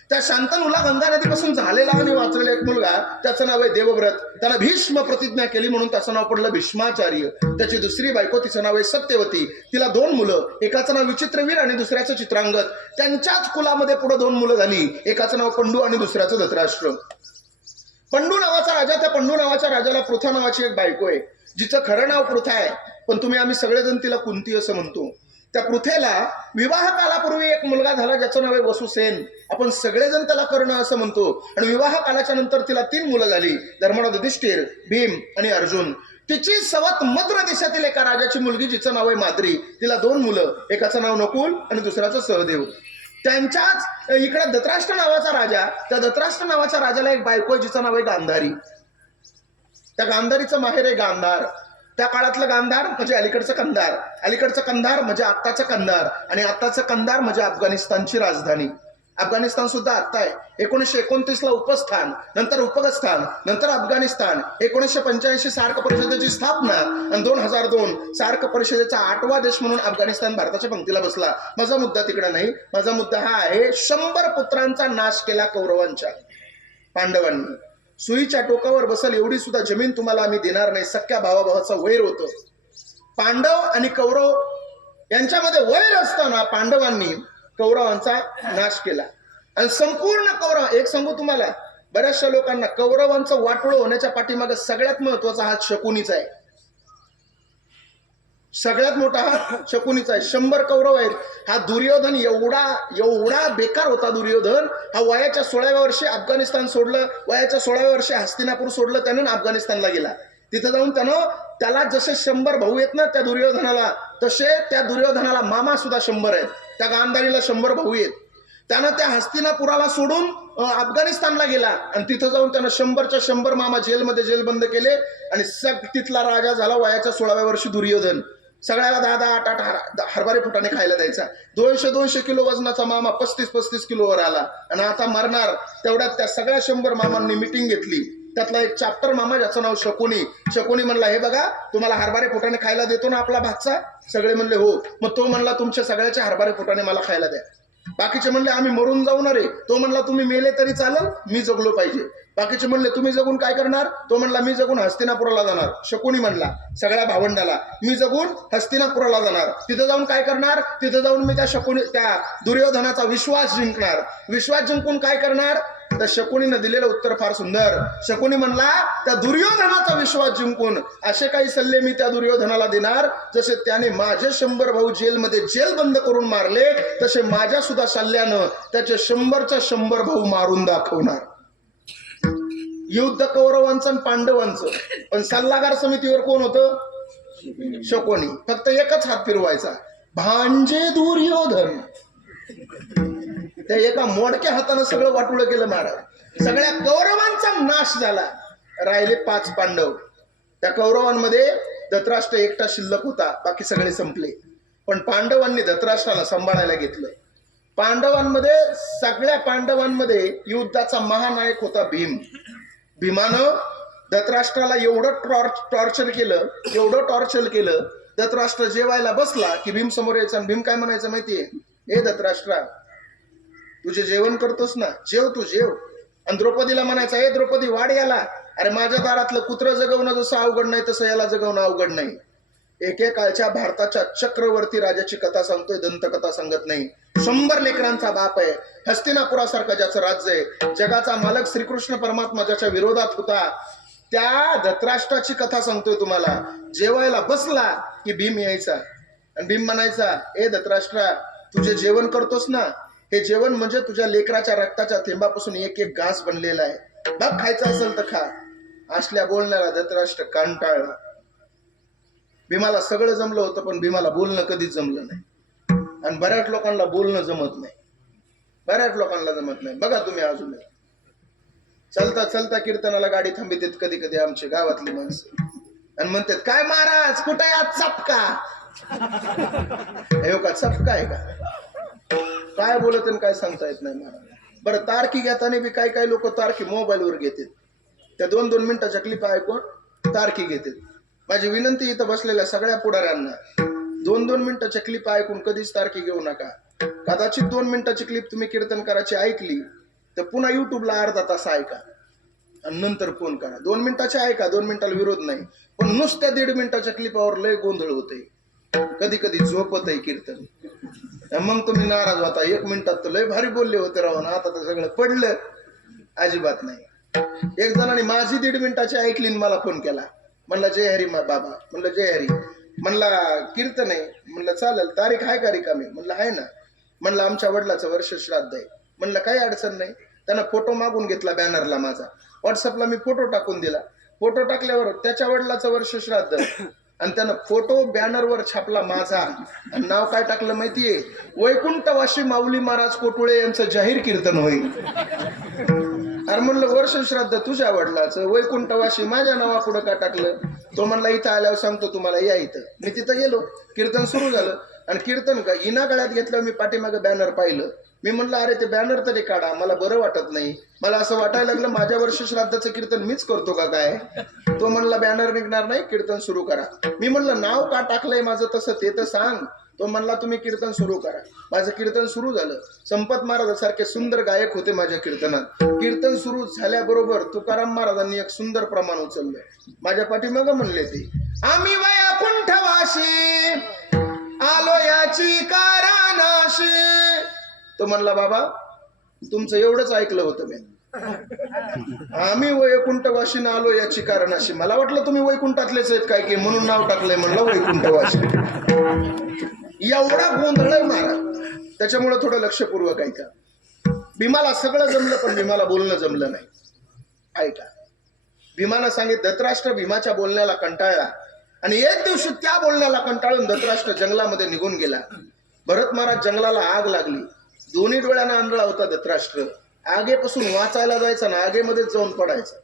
त्या शांतनूला गंगा नदीपासून झालेला आणि वाचलेला एक मुलगा, त्याचं नाव आहे देवव्रत. त्याला भीष्म प्रतिज्ञा केली म्हणून त्याचं नाव पडलं भीष्माचार्य. त्याची दुसरी बायको, तिचं नाव आहे सत्यवती. तिला 2 मुलं, एकाचं नाव विचित्रवीर आणि दुसऱ्याचं चित्रांगद. त्यांच्याच कुलामध्ये पुढे 2 मुलं झाली, एकाचं नाव पंडू आणि दुसऱ्याचं धृतराष्ट्र. पंडू नावाचा राजा, त्या पंडू नावाच्या राजाला पृथा नावाची एक बायको आहे, जिचं खरं नाव पृथा आहे, पण आम्ही सगळेजण तिला कुंती असं म्हणतो. त्या पृथेला विवाह कालापूर्वी एक मुलगा झाला ज्याचं नाव आहे वसुसेन. आपण सगळेजण त्याला कर्ण असं म्हणतो. आणि विवाह कालाच्या नंतर तिला 3 मुलं झाली, धर्मराज युधिष्ठिर, भीम आणि अर्जुन. तिची सवत मद्र देशातील एका राजाची मुलगी जिचं नाव आहे माद्री. तिला 2 मुलं, एकाचं नाव नकुल आणि दुसऱ्याचं सहदेव. त्यांच्याच इकडे धृतराष्ट्र नावाचा राजा, त्या धृतराष्ट्र नावाच्या राजाला एक बायको आहे जिचं नाव आहे गांधारी. त्या गांधारीचं माहेर आहे गांधार. त्या काळातलं गांधार म्हणजे अलीकडचं कंधार, अलीकडचं कंधार म्हणजे आत्ताचं कंधार, आणि आत्ताचं कंधार म्हणजे अफगाणिस्तानची राजधानी. अफगाणिस्तान सुद्धा आत्ता आहे. 1929 ला उपस्थान, नंतर उपगस्थान, नंतर अफगाणिस्तान, 1985 सार्क परिषदेची स्थापना, आणि 2002 सार्क परिषदेचा 8वा देश म्हणून अफगाणिस्तान भारताच्या पंक्तीला बसला. माझा मुद्दा तिकडे नाही, माझा मुद्दा हा आहे, 100 पुत्रांचा नाश केला कौरवांच्या, पांडवांनी. सुईच्या टोकावर बसल एवढी सुद्धा जमीन तुम्हाला आम्ही देणार नाही. सख्या भावाभावाचं वैर होतं. पांडव आणि कौरव यांच्यामध्ये वैर असताना पांडवांनी कौरवांचा नाश केला, आणि संपूर्ण कौरव, एक सांगू तुम्हाला, बऱ्याचशा लोकांना कौरवांचं वाटोळं होण्याच्या पाठीमागे सगळ्यात महत्वाचा हात शकुनीचा आहे. सगळ्यात मोठा हात शकुनीचा आहे. 100 कौरव आहेत. हा दुर्योधन एवढा बेकार होता. दुर्योधन हा वयाच्या 16व्या वर्षी अफगाणिस्तान सोडलं, वयाच्या 16व्या वर्षी हस्तिनापूर सोडलं, त्यानं अफगाणिस्तानला गेला. तिथं जाऊन त्याला जसे 100 भाऊ आहेत ना, त्या दुर्योधनाला तसे त्या दुर्योधनाला मामा सुद्धा 100 आहेत, त्या गांधारीला 100 भाऊ आहेत. त्यानं त्या हस्तिनापुराला सोडून अफगाणिस्तानला गेला आणि तिथं जाऊन त्यानं 100च्या 100 मामा जेलमध्ये जेलबंद केले आणि तिथला राजा झाला वयाच्या 16व्या वर्षी दुर्योधन. सगळ्याला 10-10, 8-8 हरभरे फुटाने खायला द्यायचा. 200-200 किलो वजनाचा मामा 35-35 किलोवर आला आणि आता मरणार. तेवढ्यात त्या सगळ्या 100 मामांनी मिटिंग घेतली. त्यातला एक चॅप्टर मामा ज्याचं नाव शकुनी. शकुनी म्हणला, हे बघा तुम्हाला हरभरे फुटाने खायला देतो ना आपला भातचा. सगळे म्हणले हो. मग तो म्हणला तुमच्या सगळ्याच्या हरभरे फुटाने मला खायला द्या. बाकीचे म्हणले आम्ही मरून जाऊ ना रे. तो म्हणला तुम्ही मेले तरी चालेल, मी जगलो पाहिजे. बाकीचे म्हणले तुम्ही जगून काय करणार. तो म्हणला मी जगून हस्तिनापुराला जाणार. शकुनी म्हणला सगळ्या भावंडाला, मी जगून हस्तिनापुराला जाणार. तिथं जाऊन काय करणार. तिथं जाऊन मी त्या दुर्योधनाचा विश्वास जिंकणार. विश्वास जिंकून काय करणार. तर शकुनीनं दिलेलं उत्तर फार सुंदर. शकुनी म्हणला त्या दुर्योधनाचा विश्वास जिंकून असे काही सल्ले मी त्या दुर्योधनाला देणार जसे त्याने माझे 100 भाऊ जेलमध्ये जेल बंद करून मारले, तसे माझ्या सुद्धा सल्ल्यानं त्याचे 100च्या 100 भाऊ मारून दाखवणार. युद्ध कौरवांचं आणि पांडवांचं, पण सल्लागार समितीवर कोण होतं. शकुनी. फक्त एकच हात फिरवायचा, भांजे दुर्योधन. त्या एका मोडक्या हातानं सगळं वाटुळं केलं महाराज. सगळ्या कौरवांचा नाश झाला. राहिले 5 पांडव. त्या कौरवांमध्ये धृतराष्ट्र एकटा शिल्लक होता, बाकी सगळे संपले. पण पांडवांनी धृतराष्ट्राला सांभाळायला घेतलं. सगळ्या पांडवांमध्ये युद्धाचा महानायक होता भीम. भीमानं धृतराष्ट्राला एवढं टॉर्चर केलं. धृतराष्ट्र जेवायला बसला की भीम समोर यायचा आणि भीम काय म्हणायचं माहितीये. हे धृतराष्ट्रा, तुझे जेवण करतोस ना, जेव तू जेव. आणि द्रौपदीला म्हणायचा, हे द्रौपदी वाढ याला. अरे माझ्या दारातलं कुत्रं जगवणं जसं अवघड नाही तसं याला जगवणं अवघड नाही. एकेकाळच्या भारताच्या चक्रवर्ती राजाची कथा सांगतोय, दंतकथा सांगत नाही. 100 लेकरांचा बाप आहे. हस्तिनापुरासारखं ज्याचं राज्य आहे, जगाचा मालक श्रीकृष्ण परमात्मा ज्याच्या विरोधात होता, त्या धृतराष्ट्राची कथा सांगतोय तुम्हाला. जेवायला बसला की भीम यायचा आणि भीम म्हणायचा, ए धृतराष्ट्रा, तुझे जेवण करतोस ना, हे जेवण म्हणजे तुझ्या लेकराच्या रक्ताच्या थेंबापासून एक एक घास बनलेला आहे. बघ खायचं असेल तर खा. असल्या बोलण्याला धृतराष्ट्र कंटाळला. भीमाला सगळं जमलं होतं, पण भीमाला बोलणं कधीच जमलं नाही. आणि बऱ्याच लोकांना बोलणं जमत नाही. बघा तुम्ही अजून चलता चलता कीर्तनाला गाडी थांबित कधी कधी आमची गावातली माणसं आणि म्हणतात, काय महाराज कुठे आज चपका. हे का चपका आहे का. काय बोलत काय सांगता येत नाही महाराज. बरं तारखी घेताना बी काही लोक तारखी मोबाईलवर घेतात. त्या 2-2 मिनिटाच्या क्लिप ऐकून तारखी घेतात. माझी विनंती इथं बसलेल्या सगळ्या पुढाऱ्यांना, 2-2 मिनिटाच्या क्लिप ऐकून कधीच तारखी घेऊ नका. कदाचित 2 मिनिटाची क्लिप तुम्ही कीर्तन करायची ऐकली तर पुन्हा युट्यूबला अर्धा तास ऐका आणि नंतर फोन करा. 2 मिनिटाचे ऐका, 2 मिनिटाला विरोध नाही, पण नुसत्या 1.5 मिनिटाच्या क्लिपावर लय गोंधळ होते. कधी कधी झोपत आहे कीर्तन. मग तुम्ही नाराज होता. 1 मिनिटात तर लय भारी बोलले होते राहून, आता तर सगळं पडलं. अजिबात नाही. एक जणांनी माझी 1.5 मिनिटाची ऐकली आणि मला फोन केला. म्हणला जय हरी बाबा. म्हणलं जय हरी. म्हणला कीर्तन आहे. म्हणलं चालेल, तारीख आहे का रिकामी. म्हणलं आहे ना. म्हणलं आमच्या वडिलाचं वर्ष श्राद्ध आहे. म्हणलं काही अडचण नाही. त्यांना फोटो मागून घेतला बॅनरला माझा. व्हॉट्सअपला मी फोटो टाकून दिला. फोटो टाकल्यावर त्याच्या वडिलाचं वर्ष श्राद्ध आणि त्यानं फोटो बॅनरवर छापला माझा आणि नाव काय टाकलं माहितीये, वैकुंठवासी माऊली महाराज कोटुळे यांचं जाहीर कीर्तन होईल. अरे म्हणलं वर्ष श्राद्ध तुझ्या वडिलाचं, वैकुंठवासी माझ्या नावापुढं का टाकलं. तो म्हणला इथं आल्यावर सांगतो तुम्हाला, या इथं. मी तिथं गेलो. कीर्तन सुरू झालं आणि कीर्तन का इना गळ्यात घेतलं. मी पाठीमागं बॅनर पाहिलं. मी म्हणलं अरे ते बॅनर तरी काढा, मला बरं वाटत नाही. मला असं वाटायला लागलं माझ्या वर्ष श्राद्धाचं कीर्तन मीच करतो का काय. तो म्हणला बॅनर निघणार नाही, कीर्तन सुरू करा. मी म्हणलं नाव का टाकलंय माझं तसं ते तर सांग. तो म्हणला तुम्ही कीर्तन सुरू करा. माझं कीर्तन सुरू झालं. संपत महाराजांसारखे सुंदर गायक होते माझ्या कीर्तनात. कीर्तन सुरू झाल्याबरोबर तुकाराम महाराजांनी एक सुंदर प्रमाण उचललं. माझ्या पाठीमागं म्हणले ते, आम्ही वैकुंठवासी आलो याची कारणाशी. तो म्हणला बाबा तुमचं एवढंच ऐकलं होतं मी. आम्ही वैकुंठवाशीनं आलो याची कारणाशी. मला वाटलं तुम्ही वैकुंठातलेच आहेत काय की म्हणून नाव टाकलंय. म्हणलं वैकुंठवाशी. एवढा गोंधळ आहे महाराज. त्याच्यामुळे थोडं लक्षपूर्वक ऐका. भीमाला सगळं जमलं पण भीमाला बोलणं जमलं नाही. ऐका. भीमानं सांगितलं, धृतराष्ट्र भीमाच्या बोलण्याला कंटाळला आणि एक दिवशी त्या बोलण्याला कंटाळून धृतराष्ट्र जंगलामध्ये निघून गेला. भरत महाराज जंगलाला आग लागली. दोन्ही डोळ्यांना आंधळा होता धृतराष्ट्र. आगेपासून वाचायला जायचा ना आगेमध्ये जाऊन पडायचा.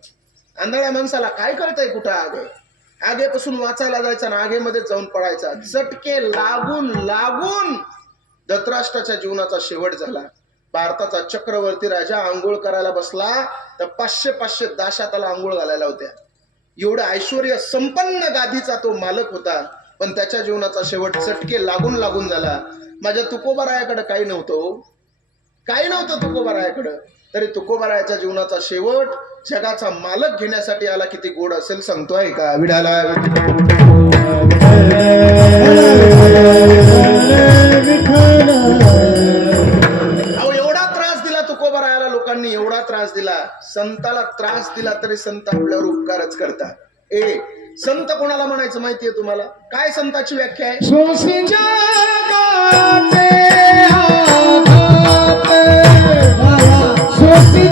आंधळ्या माणसाला काय कळतंय कुठं आग आहे. आगेपासून वाचायला जायचा ना आगेमध्ये जाऊन पडायचा. चटके लागून लागून धृतराष्ट्राच्या जीवनाचा शेवट झाला. भारताचा चक्रवर्ती राजा आंघोळ करायला बसला तर 500 दाशा त्याला आंघोळ घालायला होत्या. एवढं ऐश्वर्य संपन्न गादीचा तो मालक होता, पण त्याच्या जीवनाचा शेवट चटके लागून लागून झाला. माझ्या तुकोबारायाकडे काही नव्हतं, काही नव्हतं तुकोबारायाकडं, तरी तुकोबारायाच्या जीवनाचा शेवट जगाचा मालक घेण्यासाठी आला. किती गोड असेल सांगतोय का विडाला. एवढा त्रास दिला तुकोबारायाला लोकांनी, एवढा त्रास दिला. संताला त्रास दिला तरी संत आपल्यावर उपकारच करतात. संत कोणाला म्हणायचं माहितीये तुम्हाला? काय संताची व्याख्या आहे? सोसी जगाचे सोसी जगाचे सोसी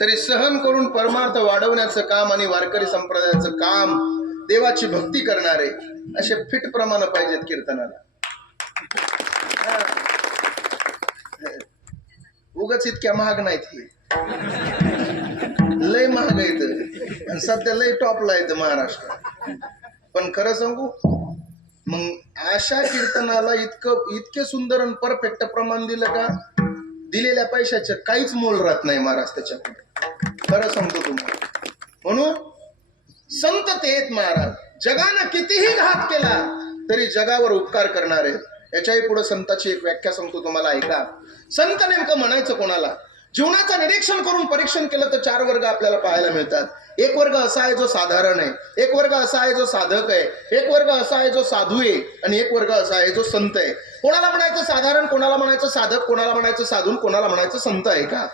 तरी सहन करून परमार्थ वाढवण्याचं काम आणि वारकरी संप्रदायाचं काम, देवाची भक्ती करणारे असे फिट प्रमाण पाहिजेत कीर्तनाला. उगाच इतक्या महाग नाहीत, हे लय महाग आहेत आणि सध्या लय टॉपला आहेत महाराष्ट्र. पण खरं सांगू, मग अशा कीर्तनाला इतके सुंदर आणि परफेक्ट प्रमाण दिलं का दिलेल्या पैशाचं काहीच मोल राहत नाही महाराज त्याच्याकडे. खरं सांगतो तुम्हाला. म्हणून संत तेच महाराज जगानं कितीही घात केला तरी जगावर उपकार करणारे. याच्याही पुढे संताची एक व्याख्या सांगतो तुम्हाला, ऐका. संत नेमकं म्हणायचं कोणाला? जीवनाचं निरीक्षण करून परीक्षण केलं तर 4 वर्ग आपल्याला पाहायला मिळतात. एक वर्ग असा आहे जो साधारण आहे, एक वर्ग असा आहे जो साधक आहे, एक वर्ग असा आहे जो साधू आहे, आणि एक वर्ग असा आहे जो संत आहे. कोणाला म्हणायचं साधारण, कोणाला म्हणायचं साधक, कोणाला म्हणायचं साधून, कोणाला म्हणायचं संत आहे का?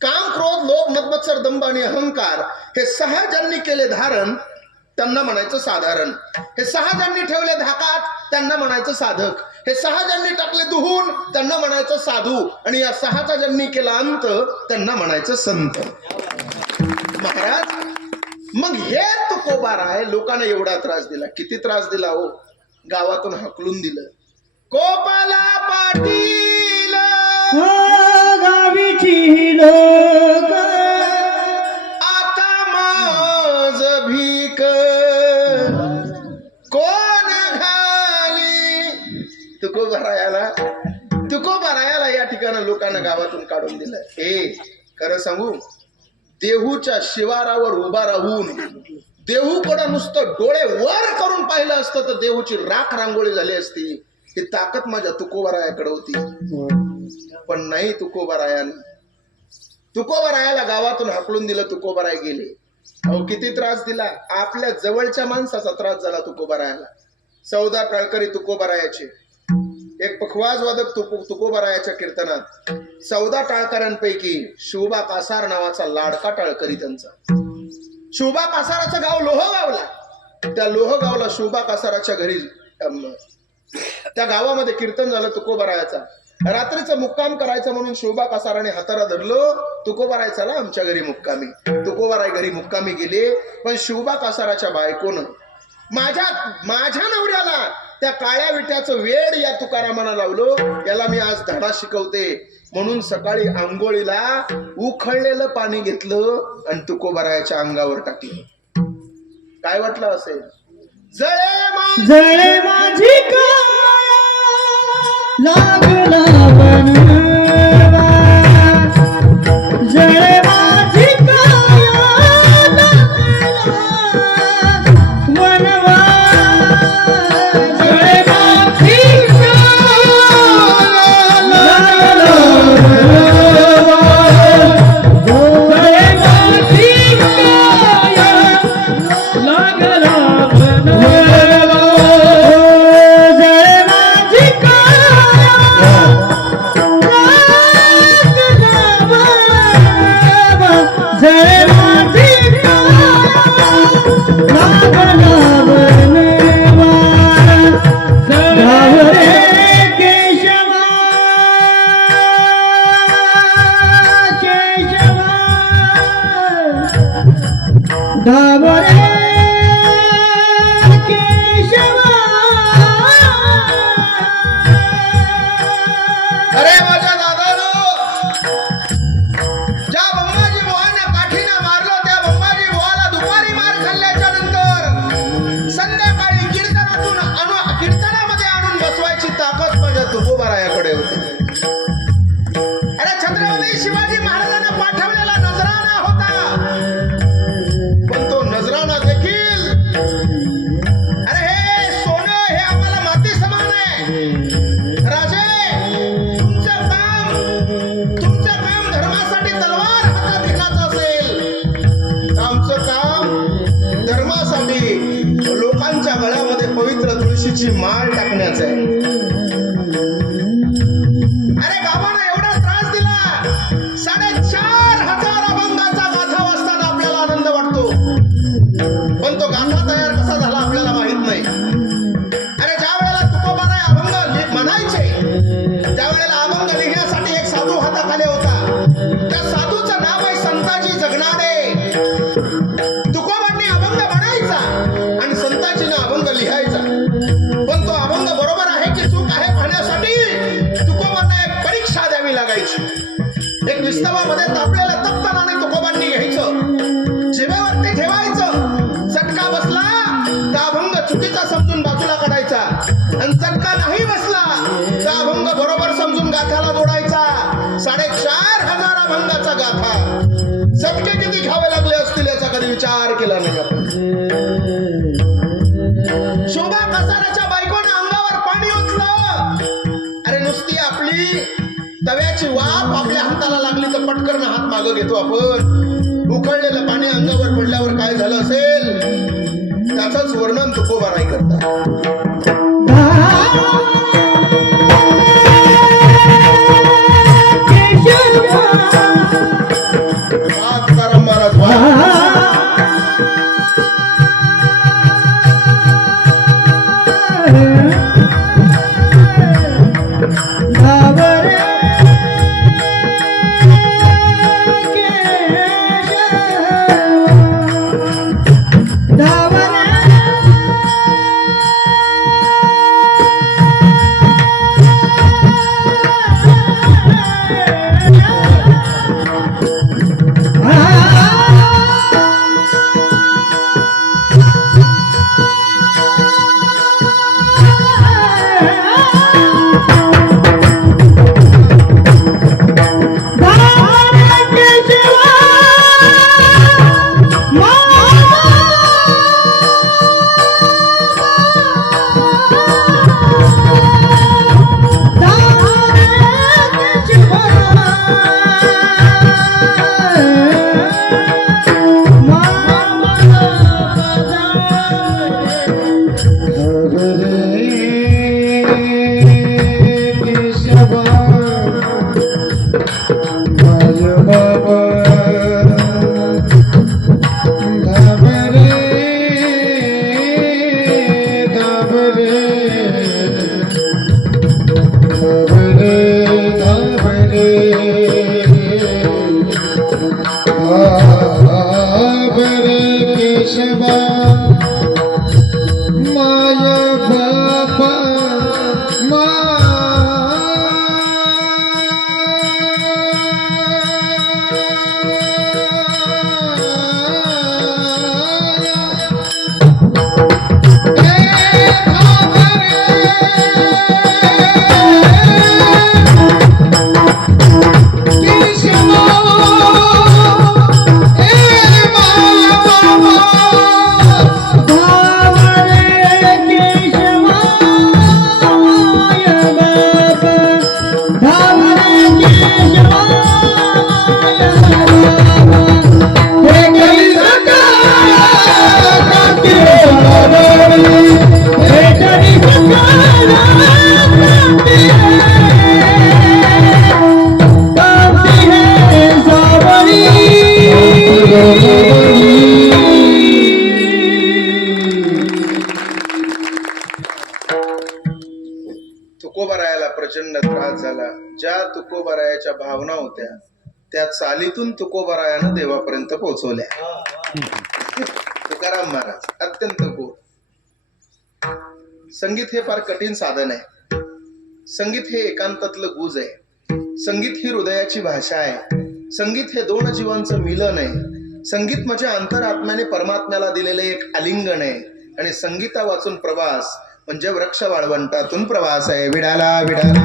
काम, क्रोध, लोभ, मदमत्सर, दंभ आणि अहंकार हे 6 ज्यांनी केले धारण त्यांना म्हणायचं साधारण. हे 6 ज्यांनी ठेवले धाकात त्यांना म्हणायचं साधक. हे 6 ज्यांनी टाकले दुहून त्यांना म्हणायचं साधू. आणि या 6चा ज्यांनी केला अंत त्यांना म्हणायचं संत. महाराज मग हे तुकोबाराय लोकांना एवढा त्रास दिला. किती त्रास दिला हो? गावातून हकलून दिलं. गोपाला पाटील गावीची लोक आता माझ भीक कोण घाली. तुकोबारायाला या ठिकाणी लोकांना गावातून काढून दिलं. खरं सांगू, देहूच्या शिवारावर उभा राहून देहूकडं नुसतं डोळे वर करून पाहिलं असतं तर देहूची राख रांगोळी झाली असती. ही ताकद माझ्या तुकोबारायाकडे होती. पण नाही, तुकोबारायाला गावातून हाकलून दिलं. तुकोबाराय गेले. अहो किती त्रास दिला. आपल्या जवळच्या माणसाचा त्रास झाला तुकोबारायाला. 14 टाळकरी तुकोबारायाचे. एक पखवाज वादक तुकोबारायाच्या कीर्तनात 14 टाळकऱ्यांपैकी शिवबा कासार नावाचा लाडका टाळकरी त्यांचा. शिवबा कासाराचं गाव लोहगावला. त्या लोहगावला शिवबा कासाराच्या घरी त्या गावामध्ये कीर्तन झालं तुकोबारायाचा. रात्रीचा मुक्काम करायचा म्हणून शिवबा कासाराने हाताला धरलो. तुकोबाराय चला आमच्या घरी मुक्कामी. तुकोबाराय घरी मुक्कामी गेले. पण शिवबा कासाराच्या बायकोनं माझ्या नवऱ्याला त्या काळ्या विट्याचं वेड या तुकारामाना लावलो. याला मी आज धडा शिकवते म्हणून सकाळी आंघोळीला उखळलेलं पाणी घेतलं आणि तुकोबारायाच्या अंगावर टाकलं. काय वाटलं असेल? जळे माझी का लागला बन बसवायची ताकद माझ्या तुकोबारायाकडे होती. अरे छत्रपती शिवाजी महाराजांना पाठवलेला नजराणा होता, पण तो नजराणा देखील अरे हे सोनं हे आम्हाला माती समान आहे. राजे तुमचं काम धर्मासाठी तलवार हातात घेण्याचं असेल, आमचं काम धर्मासाठी लोकांच्या गळ्यामध्ये पवित्र तुळशीची माळ टाकण्याचं आहे. अरे बाबांना एवढा त्रास दिला, 4,500 अभंगाचा गाथा वाचताना आपल्याला आनंद वाटतो, पण तो गाथा तयार कसा झाला आपल्याला माहित नाही. अरे ज्या वेळेला तुकोबाराय अभंग म्हणायचे, त्यावेळेला अभंग लिहिण्यासाठी एक साधू हाताखाली होता. त्या साधूचं नाव आहे संताजी जगनाडे. तुकोबांनी अभंग म्हणायचा आणि संताजीने अभंग लिहायचा, पण तो अभंग बरोबर आहे की चूक आहे पाहण्यासाठी तुकोबांना एक परीक्षा द्यावी लागायची. एक विस्तवामध्ये तापलेलं तप्तानाने तुकोबांनी घ्यायचं, जिभेवरती ठेवायचं, चटका बसला तर अभंग चुकीचा समजून बाजूला काढायचा, आणि चटका नाही बसला तर अभंग बरोबर समजून गाथाला जोडायचा. 4,500 अभंगाचा गाथा. चटके किती घ्यावे लागले असतील याचा कधी विचार केला नाही आपण. शोभा कसाराच्या बायकोनं अंगावर पाणी ओतलं. अरे नुसती आपली तव्याची वाफ आपल्या हाताला लागली तर पटकन हात मागं घेतो आपण. उकळलेलं पाणी अंगावर पडल्यावर काय झालं असेल त्याचंच वर्णन तुकोबाराय करतात. तुकोबारायाला प्रचंड त्रास झाला. ज्या तुकोबारायाच्या भावना होत्या त्या चालीतून तुकोबारायानं देवापर्यंत पोहोचवल्या. तुकाराम महाराज अत्यंत गोड. संगीत हे फार कठीण साधन आहे. संगीत हे एकांतातलं गुज आहे. संगीत ही हृदयाची भाषा आहे. संगीत हे दोन जीवांचं मिलन आहे. संगीत म्हणजे अंतरात्म्याने परमात्म्याला दिलेले एक आलिंगन आहे. आणि संगीता वाचून प्रवास म्हणजे वृक्ष वाळवंटातून प्रवास आहे. विडाला विडाला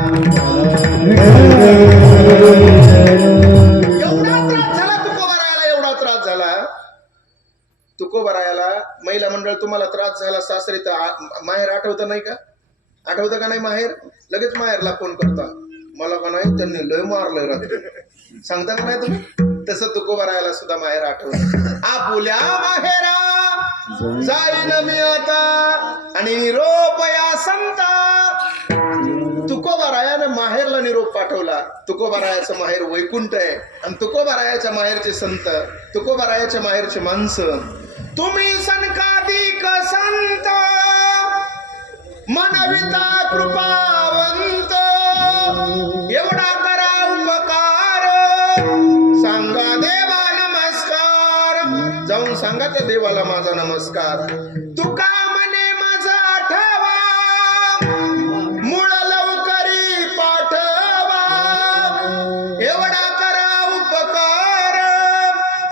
एवढा त्रास झाला तुकोबारायाला, एवढा त्रास झाला तुकोबारायाला. महिला मंडळ तुम्हाला त्रास झाला सासरी तर माहेर आठवतं नाही का? आठवतं का नाही माहेर? लगेच माहेरला फोन करता, मला का नाही त्यांनी लय मारलंय रात्री, सांगता का नाही तुम्ही? तसं तुकोबारायाला सुद्धा माहेर आठवत. आपुल्या माहेरा जाईन मी आता आणि निरोप या संता. तुकोबारायाने माहेरला निरोप पाठवला. तुकोबारायाचं माहेर वैकुंठ आहे आणि तुकोबारायाच्या माहेरचे संत, तुकोबारायाच्या माहेरचे माणसं. तुम्ही सनकादिक संत मनविता कृपावंत, एवढा करा उपकार, सांगा देवा नमस्कार. जाऊन सांगा त्या देवाला माझा नमस्कार. तुका म्हणे माझा आठवा, मूळ लवकरी पाठवा, एवढा करा उपकार,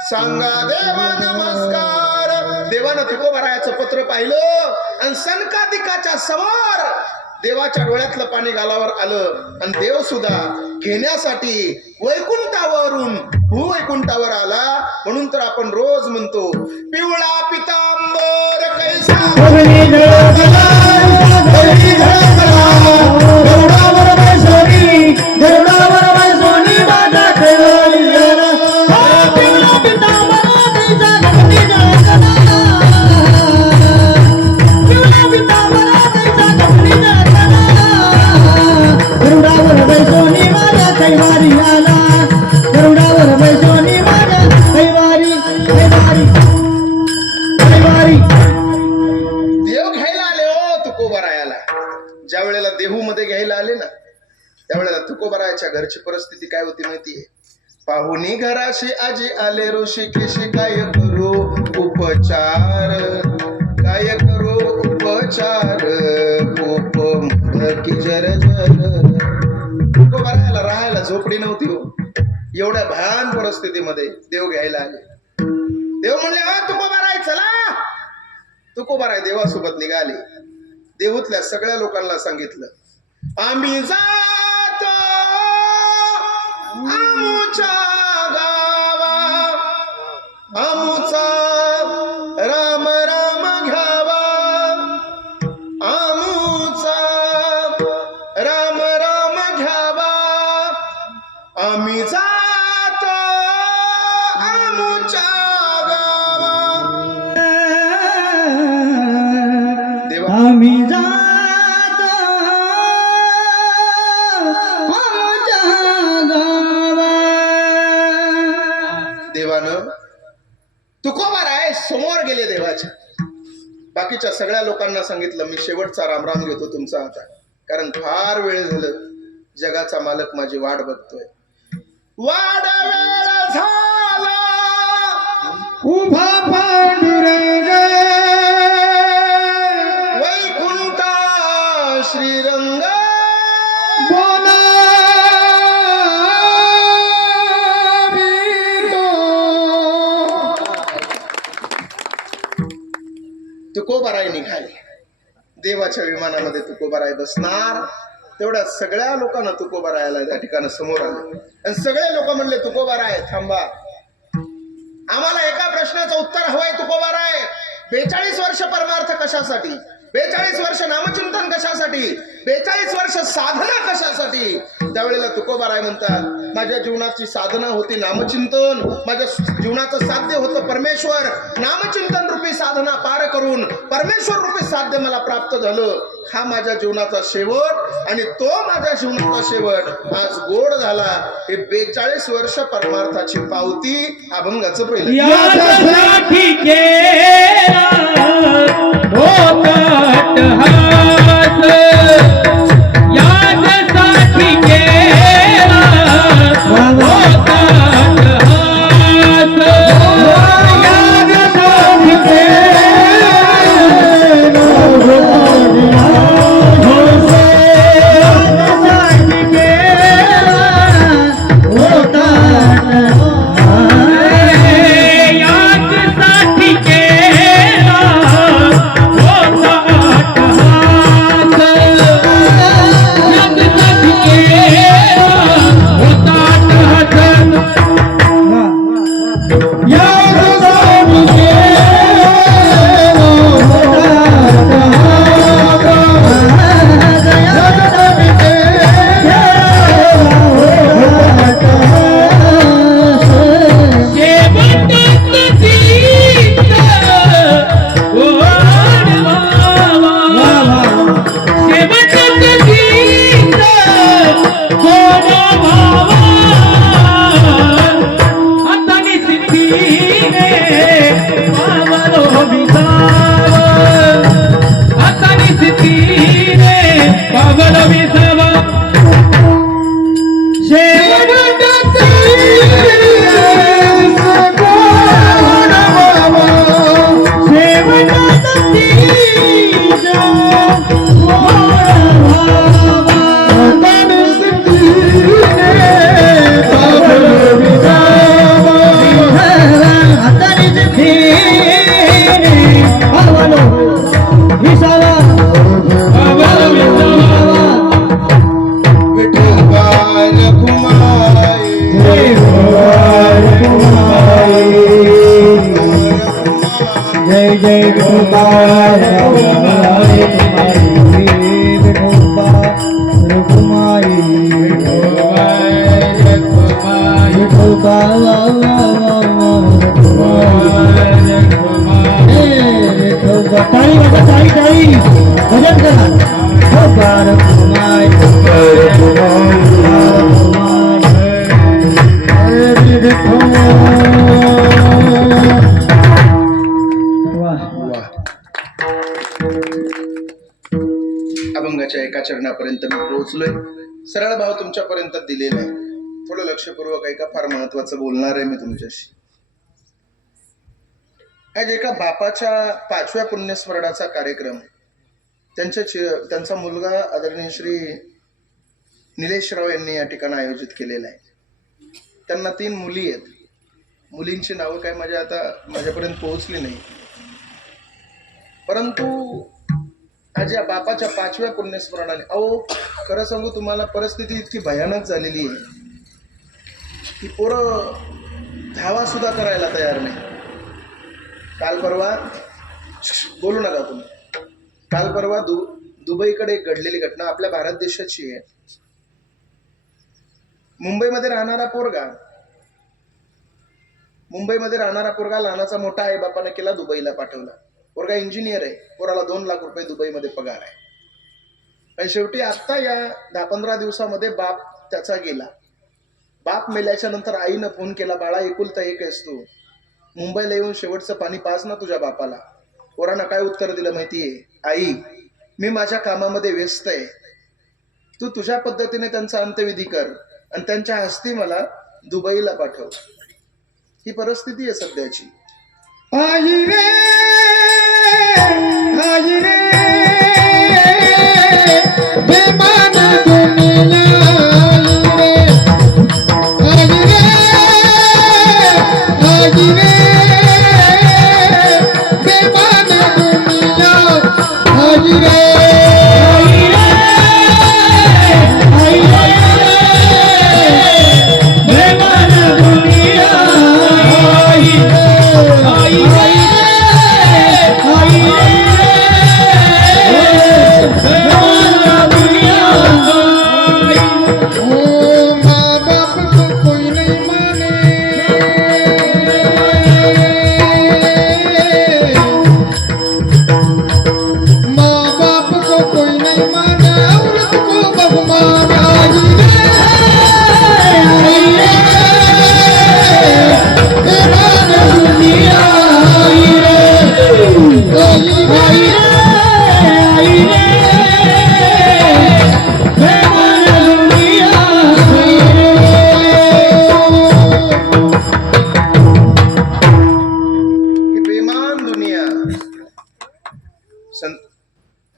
सांगा देवा नमस्कार. देवानं तुकोबारायाचं पत्र पाहिलं आणि सनकादिकाच्या समोर देवाच्या डोळ्यातलं पाणी गालावर आलं आणि देव सुद्धा घेण्यासाठी वैकुंठावरून भूवैकुंठावर आला. म्हणून तर आपण रोज म्हणतो, पिवळा पितांबर कैसा देव घ्यायला आले हो तुकोबारायाला. ज्या वेळेला देहू मध्ये घ्यायला आले ना, त्यावेळेला तुकोबारायाच्या घरची परिस्थिती काय होती माहितीये? पाहुणी घराशी आजी आले ऋषिकेशी, काय करू उपचार, काय करू उपचार, खूप की जर तुकोबारायाला राहायला झोपडी नव्हती हो. एवढ्या भयान परिस्थितीमध्ये देव घ्यायला आले. देव म्हणले, तुकोबाराय चला. तुकोबाराय देवासोबत निघाले. देऊतल्या सगळ्या लोकांना सांगितलं, आम्ही जातो आमुच्या गावा, आमुचा राम राम घ्यावा, आमुचा राम राम घ्यावा, आम्ही जातो आमुच्या गावा. देवा आम्ही जातो आमच्या गावा. देवानं तुकोबाराय समोर गेले देवाच्या. बाकीच्या सगळ्या लोकांना सांगितलं, मी शेवटचा रामराम घेतो तुमचा आता, कारण फार वेळ झालं, जगाचा मालक माझी वाट बघतोय. वाड वेळ झाला उभा पांडुरंग, वैकुंठा श्रीरंग, बोला तुकोबाराय निघाले. देवाच्या विमानामध्ये तुकोबाराय बसणार. तेवढ्या सगळ्या लोकांना तुकोबारायाला त्या ठिकाणी समोर आले आणि सगळे लोक म्हणले, तुकोबाराय थांबा, आम्हाला एका प्रश्नाचं उत्तर हवंय. तुकोबाराय 42 वर्ष परमार्थ कशासाठी, 42 वर्ष नामचिंतन कशासाठी, 42 वर्ष साधना कशासाठी? त्यावेळेला तुकोबाराय म्हणतात, माझ्या जीवनाची साधना होती नामचिंतन, माझ्या जीवनाचं साध्य होतं परमेश्वर. नामचिंतन रूपी साधना पार करून परमेश्वर रूपी साध्य मला प्राप्त झालं. हा माझ्या जीवनाचा शेवट आणि तो माझ्या जीवनाचा शेवट आज गोड झाला. हे 42 वर्ष परमार्थाची पावती अभंगाचं पहिलं. यासाठी केला भोकाट हात, यासाठी केला भोकाट हात, यासाठी यासाठी केला भोकाट हात. अवल विसावा शेवटाचे सगुण बाबा शेवटाचे जय जय गोपाल ताळी वाजा ताळी ताळी भजन करा गोपाल कुमार अभंगाच्या एका चरणापर्यंत मी पोहोचलोय. सरळ भाव तुमच्यापर्यंत दिलेला आहे. थोडं लक्षपूर्वक ऐका, फार महत्वाचं बोलणार आहे मी तुमच्याशी. आज एका बापाच्या 5व्या पुण्यस्मरणाचा कार्यक्रम त्यांचा मुलगा आदरणीय श्री निलेशराव यांनी या ठिकाणी आयोजित केलेला आहे. त्यांना 3 मुली आहेत. मुलींची नावं काय माझ्यापर्यंत पोहोचली नाही, परंतु आज या बापाच्या 5व्या पुण्यस्मरणाने खरं सांगू तुम्हाला, परिस्थिती इतकी भयानक झालेली आहे की पोरं धावा सुद्धा करायला तयार नाही. काल परवा बोलू नका तुम्ही. काल परवा दुबईकडे एक घडलेली घटना आपल्या भारत देशाची आहे. मुंबईमध्ये राहणारा पोरगा लहानाचा मोठा आई बापाने केला, दुबईला पाठवला. पोरगा इंजिनियर आहे, पोराला 2 लाख रुपये दुबईमध्ये पगार आहे. आणि शेवटी आता या 10-15 दिवसामध्ये बाप त्याचा गेला. बाप मेल्याच्या नंतर आईनं फोन केला, बाळा एकुलता एक आहेस तू, मुंबईला येऊन शेवटचं पाणी पास ना तुझ्या बापाला. पोरानं काय उत्तर दिलं माहितीये, आई मी माझ्या कामामध्ये व्यस्त आहे, तू तुझ्या पद्धतीने त्यांचा अंत्यविधी कर आणि त्यांच्या हस्ती मला दुबईला पाठव. ही परिस्थिती आहे सध्याची. आई रे बेमान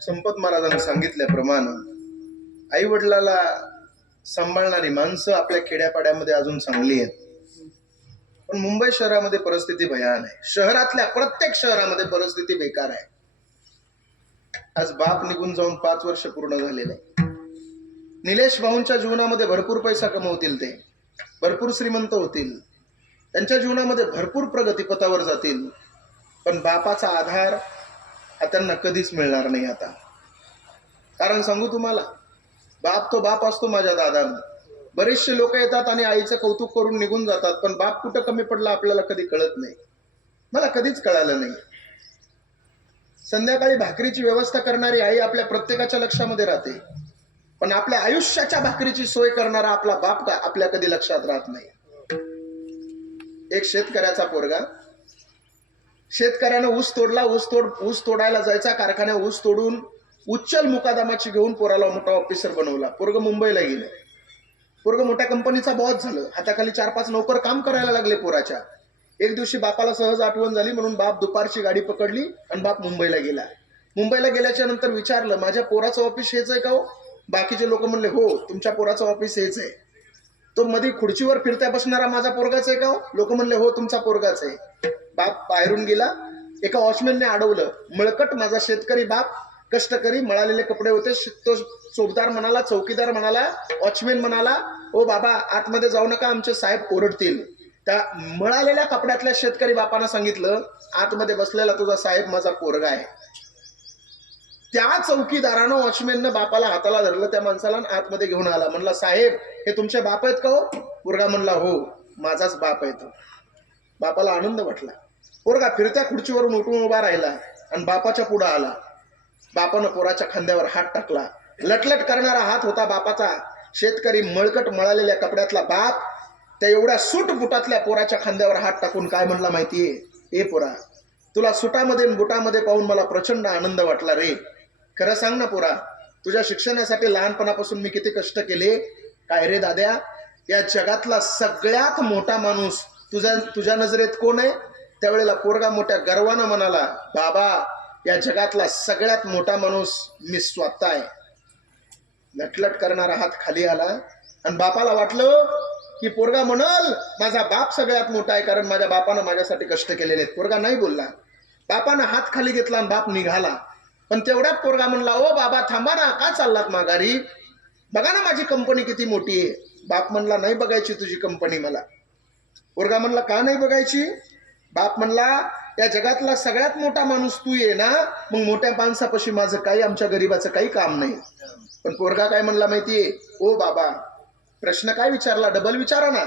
संपत महाराजांनी सांगितल्याप्रमाणे आई वडिलाला सांभाळणारी माणसं आपल्या खेड्यापाड्यामध्ये अजून चांगली आहेत, पण मुंबई शहरामध्ये परिस्थिती भयान आहे. शहरातल्या प्रत्येक शहरामध्ये परिस्थिती बेकार आहे. आज बाप निघून जाऊन 5 वर्ष पूर्ण झालेले आहे. निलेश भाऊंच्या जीवनामध्ये भरपूर पैसा कमवतील, ते भरपूर श्रीमंत होतील, त्यांच्या जीवनामध्ये भरपूर प्रगतीपथावर जातील, पण बापाचा आधार हा त्यांना कधीच मिळणार नाही आता. कारण सांगू तुम्हाला, बाप तो बाप असतो. माझ्या दादानं बरेचसे लोक येतात आणि आईचं कौतुक करून निघून जातात, पण बाप कुठं कमी पडला आपल्याला कधी कळत नाही. मला कधीच कळालं नाही. संध्याकाळी भाकरीची व्यवस्था करणारी आई आपल्या प्रत्येकाच्या लक्षामध्ये राहते, पण आपल्या आयुष्याच्या भाकरीची सोय करणारा आपला बाप आपल्या कधी लक्षात राहत नाही. एक शेतकऱ्याचा पोरगा, शेतकऱ्यानं ऊस तोडला, ऊस तोडायला जायचा कारखान्यात, ऊस तोडून उच्चल मुकादमाची घेऊन पोराला मोठा ऑफिसर बनवला. पोरग मुंबईला गेलं. पोरग मोठ्या कंपनीचा बॉस झालं. हाताखाली 4-5 नोकर काम करायला लागले पोराच्या. एक दिवशी बापाला सहज आठवण झाली म्हणून बाप दुपारची गाडी पकडली आणि बाप मुंबईला गेला. मुंबईला गेल्याच्या नंतर विचारलं, माझ्या पोराचं ऑफिस हेच आहे का हो? बाकीचे लोक म्हणले, हो तुमच्या पोराचं ऑफिस हेच आहे. तो मध्ये खुर्चीवर फिरत्या बसणारा माझा पोरगाच आहे का हो? लोक म्हणले, हो तुमचा पोरगाच आहे. बाप बाहेरून गेला. एका वॉचमॅनने अडवलं. मळकट माझा शेतकरी बाप, कष्टकरी, मळालेले कपडे होते. तो चौकीदार म्हणाला, चौकीदार म्हणाला, वॉचमॅन म्हणाला, ओ बाबा आतमध्ये जाऊ नका, आमचे साहेब ओरडतील. त्या मळालेल्या कपड्यातल्या शेतकरी बापानं सांगितलं, आतमध्ये बसलेला तुझा साहेब माझा पोरगा आहे. त्या चौकीदारानं वॉचमॅननं बापाला हाताला धरलं, त्या माणसाला आतमध्ये घेऊन आला. म्हणला, साहेब हे तुमचे बाप आहेत का हो? पोरगा म्हणला, हो माझाच बाप आहे तो. बापाला आनंद वाटला. पोरगा फिरत्या खुर्चीवरून उठून उभा राहिला आणि बापाच्या पुढे आला. बापानं पोराच्या खांद्यावर हात टाकला. लटलट करणारा हात होता बापाचा. शेतकरी मळकट मळालेल्या कपड्यातला बाप त्या एवढ्या सूट बुटातल्या पोराच्या खांद्यावर हात टाकून काय म्हणला माहितीये? ए पोरा, तुला सुटामध्ये आणि बुटामध्ये पाहून मला प्रचंड आनंद वाटला रे. खरं सांग ना पोरा, तुझ्या शिक्षणासाठी लहानपणापासून मी किती कष्ट केले. काय रे दाद्या, या जगातला सगळ्यात मोठा माणूस तुझ्या नजरेत कोण आहे? त्यावेळेला पोरगा मोठ्या गर्वानं म्हणाला, बाबा या जगातला सगळ्यात मोठा माणूस मी स्वतः आहे. लटलट करणारा हात खाली आला आणि बापाला वाटलं की पोरगा म्हणाल माझा बाप सगळ्यात मोठा आहे, कारण माझ्या बापानं माझ्यासाठी कष्ट केलेले आहेत. पोरगा नाही बोलला. बापानं हात खाली घेतला आणि बाप निघाला. पण तेवढ्यात पोरगा म्हणला, ओ बाबा थांबा ना, का चाललात माघारी? बघा ना माझी कंपनी किती मोठी आहे. बाप म्हणला, नाही बघायची तुझी कंपनी मला. पोरगा म्हणला, का नाही बघायची? बाप म्हणला, या जगातला सगळ्यात मोठा माणूस तू ये ना, मग मोठ्या माणसापाशी माझं काही, आमच्या गरीबाचं काही काम नाही. पण पोरगा काय म्हणला माहितीये? ओ बाबा प्रश्न काय विचारला, डबल विचारा ना.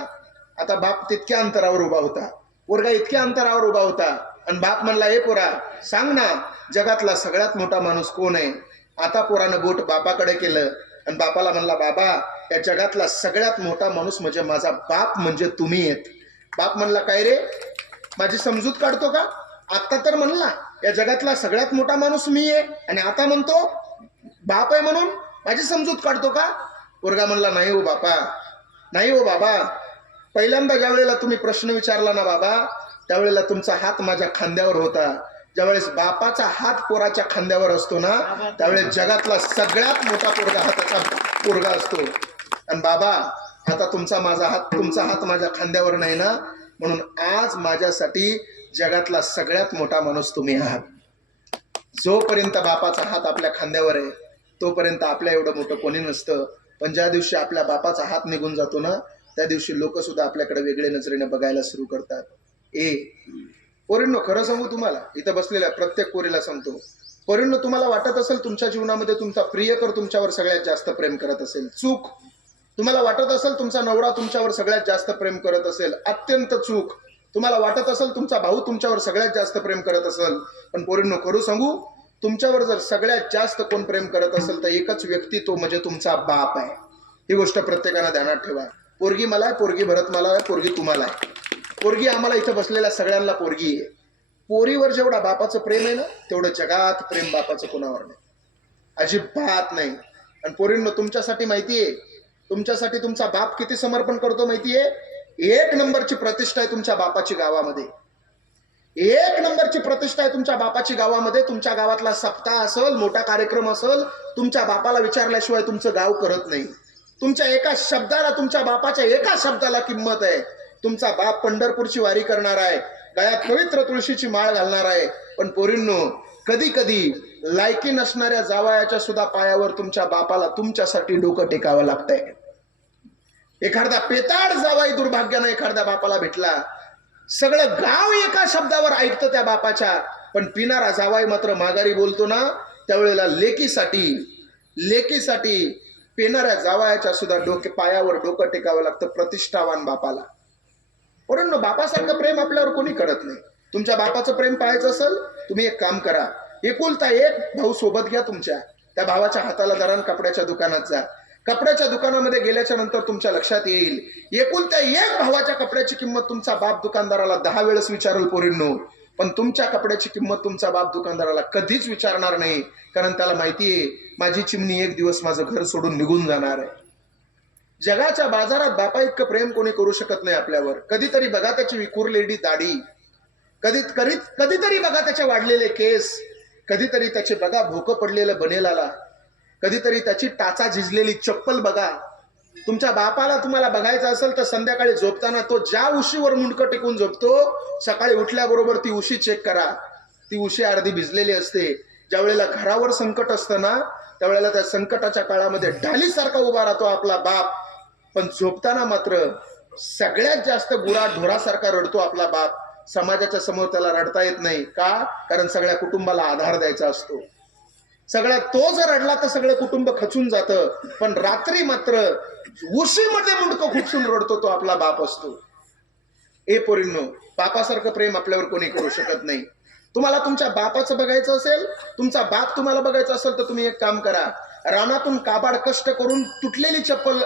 आता बाप तितक्या अंतरावर उभा होता, पोरगा इतक्या अंतरावर उभा होता आणि बाप म्हणला, ए पोरा सांग ना, जगातला सगळ्यात मोठा माणूस कोण आहे? आता पोरानं बोट बापाकडे केलं आणि बापाला म्हणला, बाबा या जगातला सगळ्यात मोठा माणूस म्हणजे माझा बाप, म्हणजे तुम्ही आहेत. बाप म्हणला, काय रे माझी समजूत काढतो का? आता तर म्हणला या जगातला सगळ्यात मोठा माणूस मी आहे आणि आता म्हणतो बाप आहे म्हणून माझी समजूत काढतो का? पोरगा म्हणला, नाही हो बापा, नाही हो बाबा. पहिल्यांदा ज्या वेळेला तुम्ही प्रश्न विचारला ना बाबा, त्यावेळेला तुमचा हात माझ्या खांद्यावर होता. ज्यावेळेस बापाचा हात पोराच्या खांद्यावर असतो ना, त्यावेळेस जगातला सगळ्यात मोठा पोरगा हाताचा पोरगा असतो. आणि बाबा आता तुमचा हात माझ्या खांद्यावर नाही ना, म्हणून आज माझ्यासाठी जगातला सगळ्यात मोठा माणूस तुम्ही आहात. जोपर्यंत बापाचा हात आपल्या खांद्यावर आहे तोपर्यंत आपल्या एवढं मोठं कोणी नसतं. पण ज्या दिवशी आपल्या बापाचा हात निघून जातो ना, त्या दिवशी लोक सुद्धा आपल्याकडे वेगळे नजरेने बघायला सुरू करतात. पोरींनो, खरं सांगू तुम्हाला, इथं बसलेल्या प्रत्येक पोरीला सांगतो, पोरींनो, तुम्हाला वाटत असेल तुमच्या जीवनामध्ये तुमचा प्रियकर तुमच्यावर सगळ्यात जास्त प्रेम करत असेल, चूक. तुम्हाला वाटत असेल तुमचा नवरा तुमच्यावर सगळ्यात जास्त प्रेम करत असेल, अत्यंत चूक. तुम्हाला वाटत असेल तुमचा भाऊ तुमच्यावर सगळ्यात जास्त प्रेम करत असेल, पण पोरींनो खरं सांगू, तुमच्यावर जर सगळ्यात जास्त कोण प्रेम करत असेल तर एकच व्यक्ती, तो म्हणजे तुमचा बाप आहे. ही गोष्ट प्रत्येकानं ध्यानात ठेवा. पोरगी मला आहे, पोरगी भरत मला आहे, पोरगी तुम्हाला आहे. पोरगी आम्हाला इथं बसलेल्या सगळ्यांना पोरगी आहे. पोरीवर जेवढा बापाचं प्रेम आहे ना, तेवढं जगात प्रेम बापाचं कोणावर नाही, अजिबात नाही. आणि पोरींनो, तुमच्यासाठी माहितीये, तुमच्यासाठी तुमचा बाप किती समर्पण करतो माहितीये? 1 नंबरची प्रतिष्ठा आहे तुमच्या बापाची गावामध्ये. 1 नंबरची प्रतिष्ठा आहे तुमच्या बापाची गावामध्ये. तुमच्या गावातला सप्ताह असेल, मोठा कार्यक्रम असेल, तुमच्या बापाला विचारल्याशिवाय तुमचं गाव करत नाही. तुमच्या एका शब्दाला, तुमच्या बापाच्या एका शब्दाला किंमत आहे. तुमचा बाप पंढरपूरची वारी करणार आहे, गळ्यात पवित्र तुळशीची माळ घालणार आहे. पण पोरींनो, कधी कधी लायकी नसणाऱ्या जावयाच्या सुद्धा पायावर तुमच्या बापाला तुमच्यासाठी डोकं टेकावं लागतंय. एखादा पेताड जावाई दुर्भाग्यानं एखाद्या बापाला भेटला, सगळं गाव एका शब्दावर ऐकतं त्या बापाच्या, पण पिणारा जावाई मात्र माघारी बोलतो ना, त्यावेळेला लेकीसाठी पिणाऱ्या जावयाच्या सुद्धा पायावर डोकं टेकावं लागतं प्रतिष्ठावान बापाला. परंतु बापासारखं प्रेम आपल्यावर कोणी करत नाही. तुमच्या बापाचं प्रेम पाहायचं असेल, तुम्ही एक काम करा, एकुलता एक भाऊ सोबत घ्या तुमच्या. त्या भावाच्या हाताला धरा, कपड्याच्या दुकानात जा. कपड्याच्या दुकानामध्ये गेल्याच्या नंतर तुमच्या लक्षात येईल, एकुलत्या एक भावाच्या कपड्याची किंमत तुमचा बाप दुकानदाराला 10 वेळेस विचारेल. पोरींनो, पण तुमच्या कपड्याची किंमत तुमचा बाप दुकानदाराला कधीच विचारणार नाही, कारण त्याला माहितीये माझी चिमणी एक दिवस माझं घर सोडून निघून जाणार आहे. जगाच्या बाजारात बापा इतकं प्रेम कोणी करू शकत नाही आपल्यावर. कधीतरी बघा त्याची विखुरलेली दाढी, कधीतरी बघा त्याचे वाढलेले केस, कधीतरी त्याचे बघा भोकं पडलेलं बनेलाला, कधीतरी त्याची टाचा झिजलेली चप्पल बघा. तुमच्या बापाला तुम्हाला बघायचं असेल तर संध्याकाळी झोपताना तो ज्या उशीवर मुंडकं टेकून झोपतो, सकाळी उठल्याबरोबर ती उशी चेक करा. ती उशी अर्धी भिजलेली असते. ज्या वेळेला घरावर संकट असतं ना, त्यावेळेला त्या संकटाच्या काळामध्ये ढालीसारखा उभा राहतो आपला बाप, पण झोपताना मात्र सगळ्यात जास्त गुरा ढोरासारखा रडतो आपला बाप. समाजाच्या समोर त्याला रडता येत नाही का? कारण सगळ्या कुटुंबाला आधार द्यायचा असतो. सगळ्या तो जर रडला तर सगळं कुटुंब खचून जातं, पण रात्री मात्र उशीमध्ये मुंडकं खुपसून रडतो तो आपला बाप असतो. ए पोरींनो, बापासारखं प्रेम आपल्यावर कोणी करू शकत नाही. तुम्हाला तुमच्या बापाचं बघायचं असेल, तुमचा बाप तुम्हाला बघायचा असेल तर तुम्ही एक काम करा. रानातून काबाड कष्ट करून तुटलेली चप्पल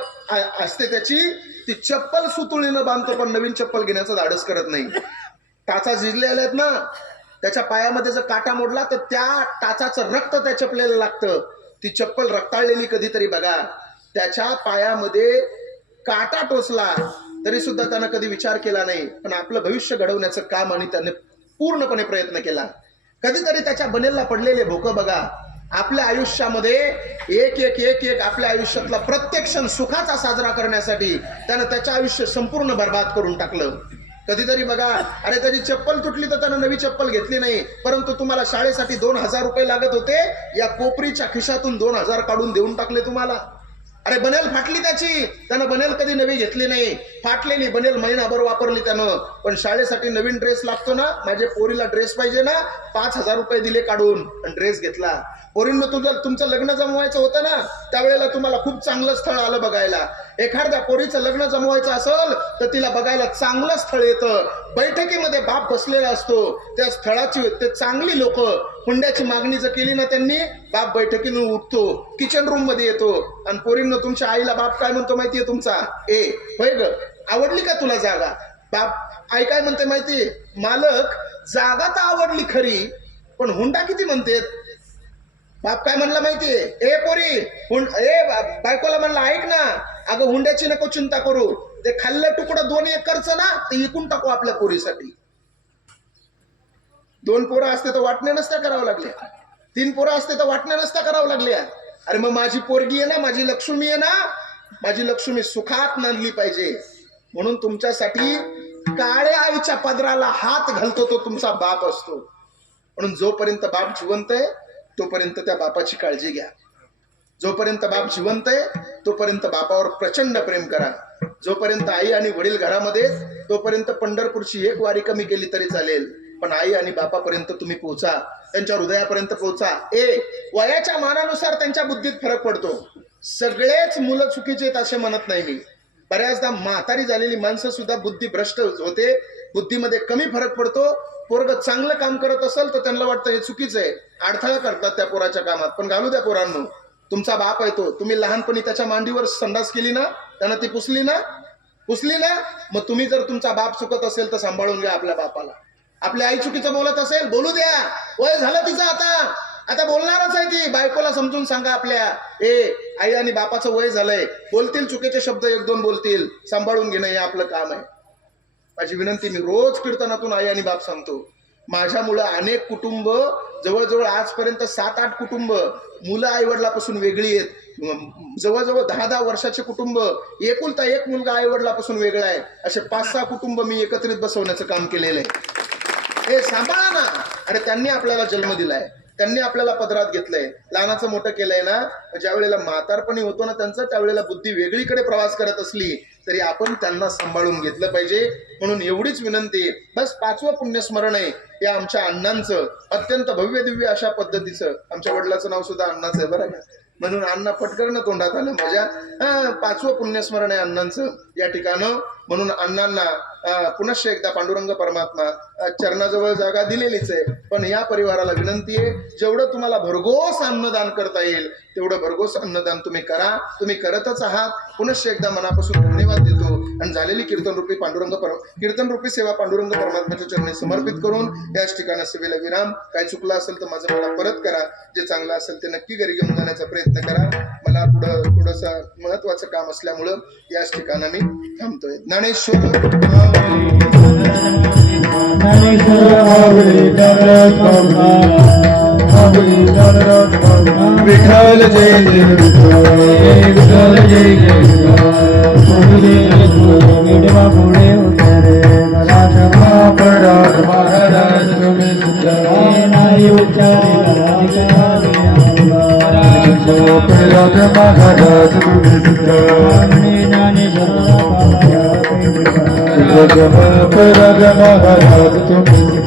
असते त्याची, ती चप्पल सुतुळीनं बांधतो, पण नवीन चप्पल घेण्याचं धाडस करत नाही. टाचा झिजलेल्या आहेत ना, त्याच्या पायामध्ये जर काटा मोडला तर त्या टाचाचं रक्त त्या चपलेला लागतं. ती चप्पल रक्ताळलेली कधीतरी बघा. त्याच्या पायामध्ये काटा टोचला तरी सुद्धा त्यानं कधी विचार केला नाही, पण आपलं भविष्य घडवण्याचं काम आणि त्याने पूर्णपणे प्रयत्न केला. कधीतरी त्याच्या बनेलला पडलेले भोकं बघा. आपल्या आयुष्यामध्ये एक एक एक एक आपल्या आयुष्यातला प्रत्येक क्षण सुखाचा साजरा करण्यासाठी त्यानं त्याचं आयुष्य संपूर्ण बर्बाद करून टाकलं. कधीतरी बघा, अरे त्याची चप्पल तुटली तर त्यानं नवी चप्पल घेतली नाही, परंतु तुम्हाला शाळेसाठी 2,000 रुपये लागत होते, या कोपरीच्या खिशातून 2,000 काढून देऊन टाकले तुम्हाला. अरे बनेल फाटली त्याची, त्यानं बनेल कधी नवी घेतली नाही, फाटलेली बनेल महिनाभर वापरली त्यानं. पण शाळेसाठी नवीन ड्रेस लागतो ना, माझ्या पोरीला ड्रेस पाहिजे ना, 5,000 रुपये दिले काढून आणि ड्रेस घेतला. पोरींनो, तुमचं लग्न जमवायचं होतं ना, त्यावेळेला तुम्हाला खूप चांगलं स्थळ आलं बघायला. एखाद्या पोरीचं लग्न जमवायचं असेल तर तिला बघायला चांगलं स्थळ येतं. बैठकीमध्ये बाप बसलेला असतो, त्या स्थळाची ते चांगली लोक हुंड्याची मागणी जर केली ना त्यांनी, बाप बैठकीतून उठतो, किचन रूम मध्ये येतो आणि पोरींनो तुमच्या आईला बाप काय म्हणतो माहितीये तुमचा? ए होय ग, आवडली का तुला जागा? बाप आई काय म्हणते माहितीये? मालक, जागा तर आवडली खरी, पण हुंडा किती म्हणते? बाप काय म्हणला माहितीये? ए पोरी, बायकोला म्हणला ऐक ना, अगं हुंड्याची नको चिंता करू, ते खाल्लं तुकडं 2 एकरचं ना, ते विकून टाकू आपल्या पोरीसाठी. 2 पोरं असते तर वाटण्या नसत्या करावं लागल्या, 3 पोरं असते तर वाटण्या नसत्या करावं लागल्या. अरे मग माझी पोरगी आहे ना, माझी लक्ष्मी आहे ना, माझी लक्ष्मी सुखात नांदली पाहिजे, म्हणून तुमच्यासाठी काळ्या आईच्या पदराला हात घालतो तो तुमचा बाप असतो. म्हणून जोपर्यंत बाप जिवंत आहे तोपर्यंत त्या बापाची काळजी घ्या. जोपर्यंत बाप जिवंत आहे तोपर्यंत बापावर प्रचंड प्रेम करा. जोपर्यंत आई आणि वडील घरामध्ये तोपर्यंत पंढरपूरची एक वारी कमी केली तरी चालेल, पण आई आणि बापापर्यंत तुम्ही पोहोचा, त्यांच्या हृदयापर्यंत पोहोचा. वयाच्या मानानुसार त्यांच्या बुद्धीत फरक पडतो. सगळेच मुलं चुकीचे आहेत असे म्हणत नाही मी. बऱ्याचदा म्हातारी झालेली माणसं सुद्धा बुद्धिभ्रष्ट होते, बुद्धीमध्ये कमी फरक पडतो. पोरग चांगलं काम करत असेल तर त्यांना वाटतं हे चुकीचं आहे, अडथळा करतात त्या पोराच्या कामात. पण घालू द्या पोरांनो, तुमचा बाप आहे तो. तुम्ही लहानपणी त्याच्या मांडीवर संडास केली ना, त्यानं ती पुसली ना, मग तुम्ही जर तुमचा बाप चुकत असेल तर सांभाळून घ्या आपल्या बापाला. आपली आई चुकीचं बोलत असेल, बोलू द्या, वय झालं तिचं, आता बोलणारच आहे ती. बायकोला समजून सांगा आपल्या, आई आणि बापाचं वय झालंय, बोलतील चुकीचे शब्द 1-2 बोलतील, सांभाळून घेणं हे आपलं काम आहे. माझी विनंती, मी रोज कीर्तनातून आई आणि बाप सांगतो. माझ्यामुळं अनेक कुटुंब, जवळजवळ आजपर्यंत 7-8 कुटुंब मुलं आईवडिलापासून वेगळी आहेत. जवळजवळ 10-10 वर्षाचे कुटुंब, एकुलता एक मुलगा आईवडिलापासून वेगळा आहे, असे 5-6 कुटुंब मी एकत्रित बसवण्याचं काम केलेलं आहे. सांभाळा ना. अरे त्यांनी आपल्याला जन्म दिलाय, त्यांनी आपल्याला पदरात घेतलंय, लहानाचं मोठं केलंय ना. ज्या वेळेला म्हातारपणी होतो ना त्यांचं, त्यावेळेला बुद्धी वेगळीकडे प्रवास करत असली तरी आपण त्यांना सांभाळून घेतलं पाहिजे. म्हणून एवढीच विनंती. बस 5वं पुण्यस्मरण आहे या आमच्या अण्णांचं, अत्यंत भव्य दिव्य अशा पद्धतीचं. आमच्या वडिलाचं नाव सुद्धा अण्णाच आहे बरं का, म्हणून अण्णा पटकन तोंडात आलं माझ्या. 5वं पुण्यस्मरण आहे अण्णांचं. या ठिकाणं म्हणून अण्णांना पुनश्च एकदा पांडुरंग परमात्मा चरणाजवळ जागा दिलेलीच आहे, पण या परिवाराला विनंती आहे जेवढं तुम्हाला भरघोस अन्नदान करता येईल तेवढं भरघोस अन्नदान तुम्ही करा. तुम्ही करतच आहात. पुनश्च एकदा मनापासून धन्यवाद देतो आणि झालेली कीर्तन रूपी सेवा पांडुरंग परमात्म्याच्या चरणी समर्पित करून याच ठिकाणी सेवेला विराम. काय चुकलं असेल तर माझं मला परत करा. जे चांगलं असेल ते नक्की घरी घेऊन जाण्याचा प्रयत्न करा. मला पुढं थोडंसं महत्वाचं काम असल्यामुळं याच ठिकाणी मी थांबतोय. ज्ञानेश्वर विठ्ठल जय जय विठ्ठल जय जय विठवा पुढे उतरे महाराज तुम्ही सुंदर नाही उच्चारे महाराज तुम्ही सुंदर महाराज तुम्ही